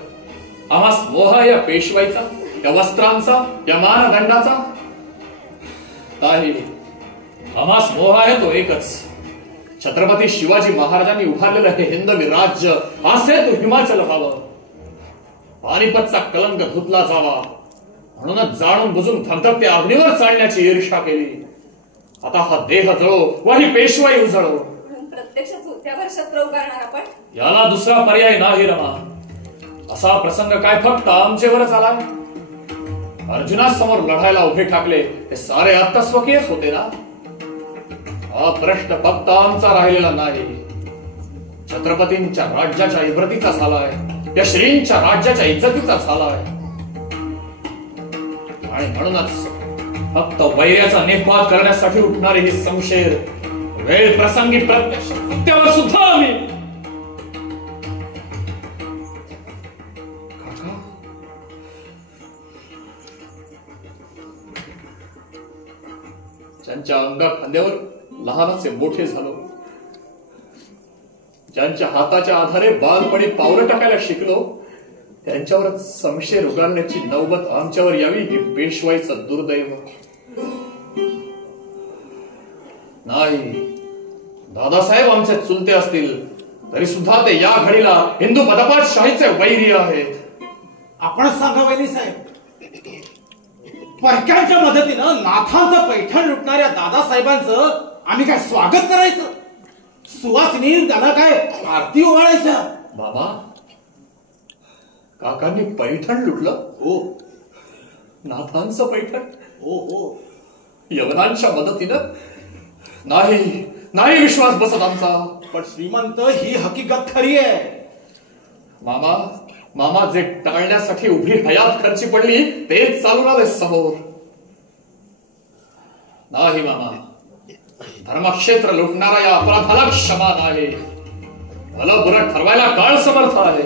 आम्हास मोह या पेशवाईचा, या वस्त्रांचा, या मानदंडाचा? काही. आम्हास मोह आहे तो एकच, छत्रपती शिवाजी महाराजांनी उभारलेलं हे हिंदवी राज्य असे तू हिमाचल व्हावं, पानिपतचा कलंक धुतला जावा म्हणूनच जाणून बुजून धगधगत्या अग्नीवर चालण्याची ईर्ष्या केली. आता हा देह जळो व ही पेशवाई उजळो. प्रत्यक्ष चुलत्यावर शस्त्र उगारणार आपण? याला दुसरा पर्याय नाही रमा. असा प्रसंग काय फक्त आमचेवरच आलाय? अर्जुनासमोर लढायला उभे ठाकले ते सारे आत्मस्वकीयच होते ना. हा प्रश्न फक्त आमचा राहिलेला नाही, छत्रपतींच्या राज्याच्या इब्रतीचा झालाय, या श्रींच्या राज्याच्या इज्जतीचा झालाय. आणि म्हणूनच फक्त वैर्याचा निपात करण्यासाठी उठणारे हे संशय वेळ प्रसंगी प्रत्यक्ष सत्यावर सुद्धा आम्ही. ज्यांच्या अंगा खांद्यावर लहानाचे मोठे झालो, ज्यांच्या हाताच्या आधारे बालपणी पावलं टाकायला शिकलो, त्यांच्यावरच संशय उगारण्याची नौबत आमच्यावर यावी हे पेशवाईचं दुर्दैव. नाही, दादासाहेब आमचे चुलते असतील तरी सुद्धा ते या घडीला हिंदू पदपातशाहीचे वैरी आहेत. आपण सांगा वैरी साहेब, परक्यांच्या मदतीनं नाथांचं पैठण लुटणाऱ्या दादासाहेबांचं आम्ही काय स्वागत करायचं? सुवासिनी त्यांना काय आरती ओवाळायच्या? बाबा, काकांनी पैठण लुटलं? हो. नाथांचं पैठण? हो हो. यवनांच्या मदतीनं? नाही नाही विश्वास बसत आमचा. पण श्रीमंत, ही हकीकत खरी आहे. मामा मामा जे टाळण्यासाठी उभी हयात खर्ची पडली तेच चालून आले समोर. नाही मामा, धर्मक्षेत्र लुटणारा या अपराधाला क्षमा नाही. भलं बुरं ठरवायला काळ समर्थ आहे.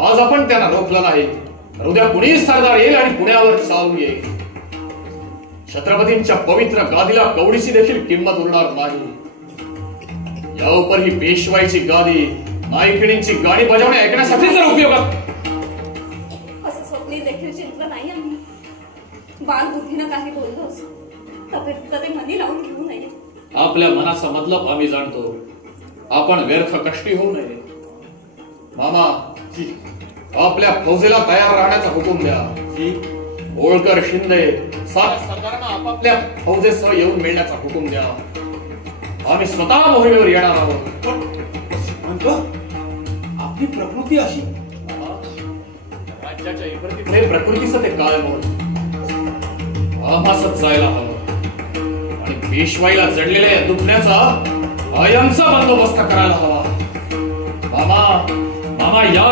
आज आपण त्यांना रोखलं नाही तर उद्या कुणी सरदार येईल आणि पुण्यावर चालू येईल. छत्रपतींच्या पवित्र गादीला कवडीची देखील किंमत उरणार नाही. या उपर ही पेशवाईची गादी नायकिणींची गाणी बजावणे ऐकण्यासाठी जर उपयोगात. असं स्वप्नी देखील चिंतलं नाही आम्ही. बालबुद्धीनं काही बोललोस तर ते मनी लावून घेऊ नये. आपल्या मनाचा मतलब आम्ही जाणतो. आपण व्यर्थ कष्टी होऊ नये. मामा, आपल्या फौजेला तयार राहण्याचा हुकूम द्या. होळकर, शिंदे साऱ्या सरदारांना आपापल्या फौजेसह येऊन मिळण्याचा हुकूम द्या. आम्ही स्वतः मोहिमेवर येणार आहोत. आपली प्रकृती अशी, राज्याच्या इब्रतीकडे प्रकृतीचं ते कायम होत. आम्हासच जायला हवं आणि पेशवाईला जडलेल्या या दुखण्याचा कायमचा बंदोबस्त करायला हवा. मामा मामा, या